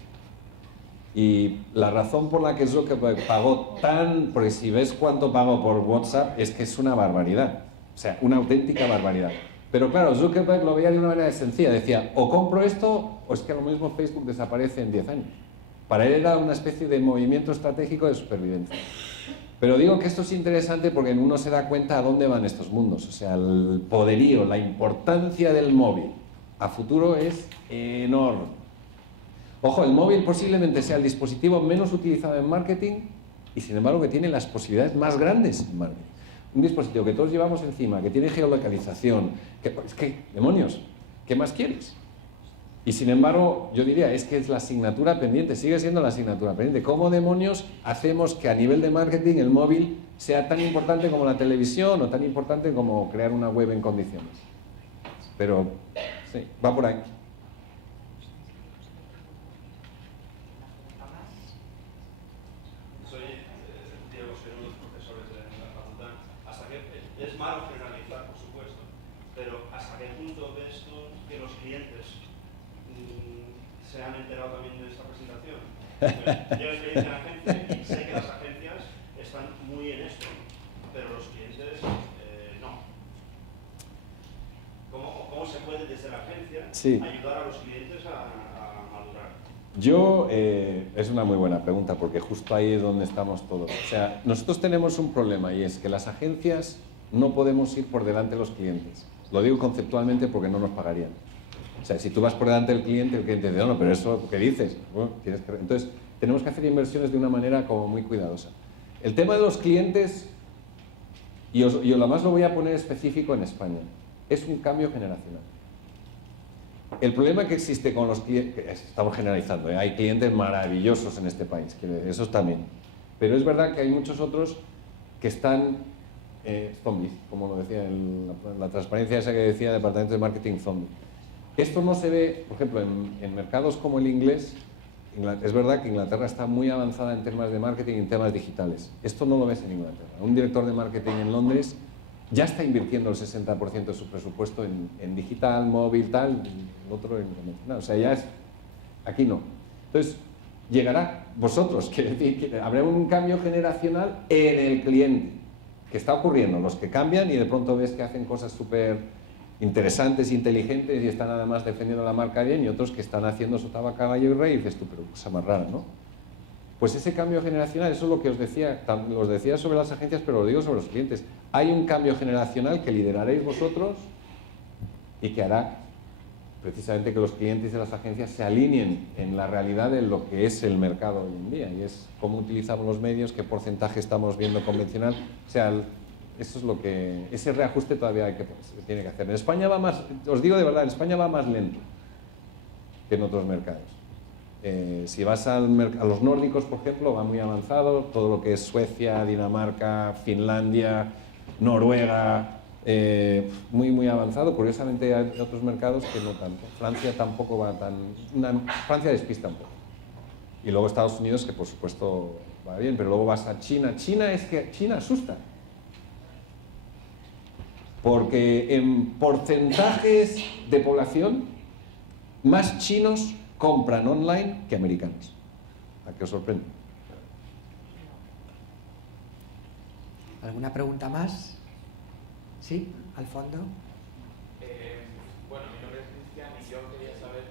Y la razón por la que Zuckerberg pagó porque si ves cuánto pagó por WhatsApp, es que es una barbaridad. O sea, una auténtica barbaridad. Pero claro, Zuckerberg lo veía de una manera sencilla. Decía, o compro esto, o es que lo mismo Facebook desaparece en 10 años. Para él era una especie de movimiento estratégico de supervivencia. Pero digo que esto es interesante porque uno se da cuenta a dónde van estos mundos. O sea, el poderío, la importancia del móvil a futuro es enorme. Ojo, el móvil posiblemente sea el dispositivo menos utilizado en marketing y sin embargo que tiene las posibilidades más grandes en marketing. Un dispositivo que todos llevamos encima, que tiene geolocalización, es que, demonios, ¿qué más quieres? Y sin embargo, yo diría, es que es la asignatura pendiente, sigue siendo la asignatura pendiente. ¿Cómo demonios hacemos que a nivel de marketing el móvil sea tan importante como la televisión o tan importante como crear una web en condiciones? Pero, sí, va por ahí. Soy Diego Cerús, profesor de clientes se han enterado también de esta presentación. Yo experiencia en agencia y sé que las agencias están muy en esto, pero los clientes no. ¿Cómo se puede desde la agencia ayudar a los clientes a madurar? Es una muy buena pregunta, porque justo ahí es donde estamos todos. O sea, nosotros tenemos un problema, y es que las agencias no podemos ir por delante de los clientes. Lo digo conceptualmente porque no nos pagarían. O sea, si tú vas por delante del cliente, el cliente dice, no, pero eso, ¿qué dices? Bueno, entonces, tenemos que hacer inversiones de una manera como muy cuidadosa. El tema de los clientes, y además lo voy a poner específico en España, es un cambio generacional. El problema que existe con los clientes, estamos generalizando, hay clientes maravillosos en este país, esos también, pero es verdad que hay muchos otros que están zombies, como lo decía la transparencia esa que decía el departamento de marketing zombie. Esto no se ve, por ejemplo, en mercados como el inglés. Es verdad que Inglaterra está muy avanzada en temas de marketing y en temas digitales. Esto no lo ves en Inglaterra. Un director de marketing en Londres ya está invirtiendo el 60% de su presupuesto en digital, móvil, tal, y otro en convencional. O sea, ya es... Aquí no. Entonces, llegará vosotros, quiere decir, que habrá un cambio generacional en el cliente, que está ocurriendo. Los que cambian y de pronto ves que hacen cosas súper interesantes, inteligentes y están además defendiendo la marca bien, y otros que están haciendo sotaba, caballo y rey, y dices tú, pero cosa más rara, ¿no? Pues ese cambio generacional, eso es lo que os decía sobre las agencias, pero lo digo sobre los clientes. Hay un cambio generacional que lideraréis vosotros y que hará precisamente que los clientes de las agencias se alineen en la realidad de lo que es el mercado hoy en día, y es cómo utilizamos los medios, qué porcentaje estamos viendo convencional. O sea, eso es lo que... Ese reajuste todavía se tiene que hacer. En España va más... Os digo de verdad, en España va más lento que en otros mercados. Si vas a los nórdicos, por ejemplo, va muy avanzado. Todo lo que es Suecia, Dinamarca, Finlandia, Noruega, muy, muy avanzado. Curiosamente hay otros mercados que no tanto. Francia tampoco va tan... Francia despista un poco. Y luego Estados Unidos, que por supuesto va bien, pero luego vas a China. China asusta. Porque en porcentajes de población, más chinos compran online que americanos. ¿A qué os sorprende? ¿Alguna pregunta más? ¿Sí? ¿Al fondo? Bueno, mi nombre es Cristian y yo quería saber...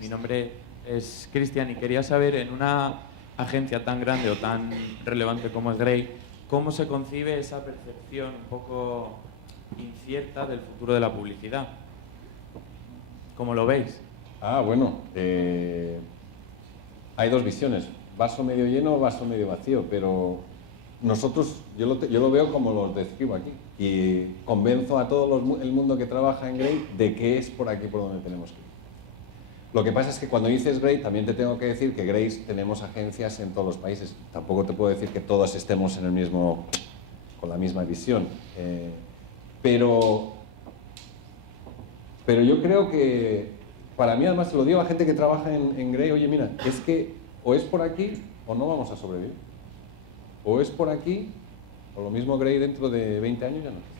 mi nombre es Cristian y quería saber, en una agencia tan grande o tan relevante como es Grey, ¿cómo se concibe esa percepción un poco incierta del futuro de la publicidad? ¿Cómo lo veis? Bueno, hay dos visiones, vaso medio lleno o vaso medio vacío, pero nosotros, yo lo veo como lo describo aquí, y convenzo a todo el mundo que trabaja en Grey de que es por aquí por donde tenemos que ir. Lo que pasa es que cuando dices Grey, también te tengo que decir que Grey tenemos agencias en todos los países. Tampoco te puedo decir que todos estemos con la misma visión. Pero yo creo que, para mí además, se lo digo a gente que trabaja en Grey, oye, mira, es que o es por aquí o no vamos a sobrevivir. O es por aquí, o lo mismo Grey dentro de 20 años ya no.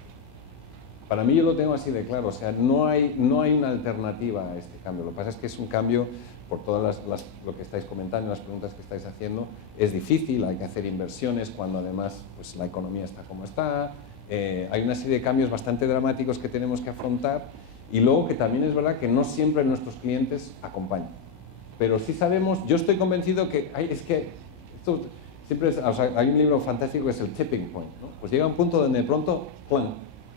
Para mí yo lo tengo así de claro, o sea, no hay una alternativa a este cambio. Lo que pasa es que es un cambio, por todas lo que estáis comentando, las preguntas que estáis haciendo, es difícil, hay que hacer inversiones cuando además pues, la economía está como está. Hay una serie de cambios bastante dramáticos que tenemos que afrontar, y luego que también es verdad que no siempre nuestros clientes acompañan. Pero sí sabemos, yo estoy convencido que esto siempre o sea, hay un libro fantástico que es el tipping point, ¿no? Pues llega un punto donde de pronto,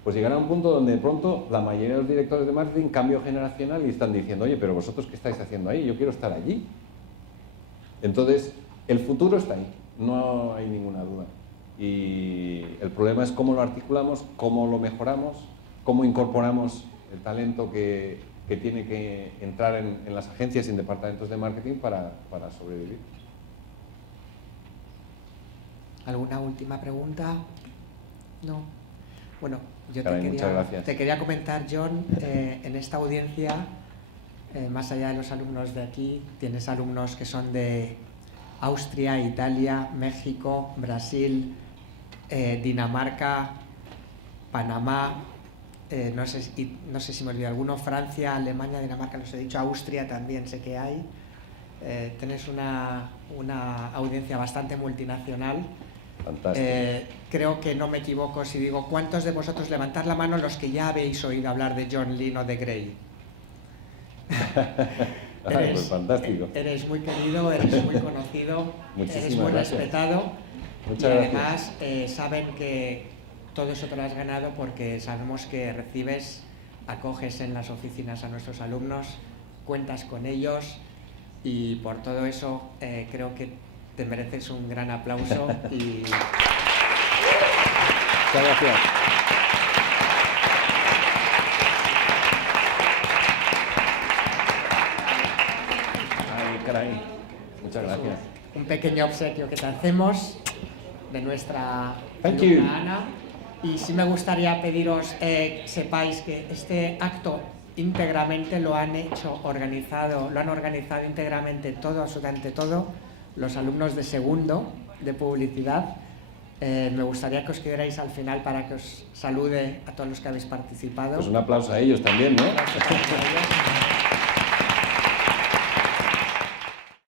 pues llegará un punto donde de pronto la mayoría de los directores de marketing, cambio generacional, y están diciendo, oye, pero vosotros ¿qué estáis haciendo ahí? Yo quiero estar allí. Entonces, el futuro está ahí, no hay ninguna duda. Y el problema es cómo lo articulamos, cómo lo mejoramos, cómo incorporamos el talento que tiene que entrar en las agencias y en departamentos de marketing para sobrevivir. ¿Alguna última pregunta? No. Bueno, yo te quería comentar, John, en esta audiencia, más allá de los alumnos de aquí, tienes alumnos que son de Austria, Italia, México, Brasil, Dinamarca, Panamá, no sé si me olvido alguno, Francia, Alemania, Dinamarca, los he dicho, Austria también sé que hay. Tenéis una audiencia bastante multinacional. Fantástico. Creo que no me equivoco si digo, ¿cuántos de vosotros levantar la mano los que ya habéis oído hablar de John Lynn o de Grey? Pues fantástico. Eres muy querido, eres muy conocido, eres muy respetado. Muchas y gracias. además saben que todo eso te lo has ganado porque sabemos que recibes, acoges en las oficinas a nuestros alumnos, cuentas con ellos y por todo eso creo que te mereces un gran aplauso y... Muchas gracias. Ay, caray. Muchas gracias. Un pequeño obsequio que te hacemos de nuestra Thank alumna you. Ana. Y sí me gustaría pediros sepáis que este acto íntegramente lo han organizado íntegramente todo, absolutamente todo, los alumnos de segundo de publicidad. Me gustaría que os quedarais al final para que os salude a todos los que habéis participado. Pues un aplauso a ellos también, ¿no? Un aplauso a ellos.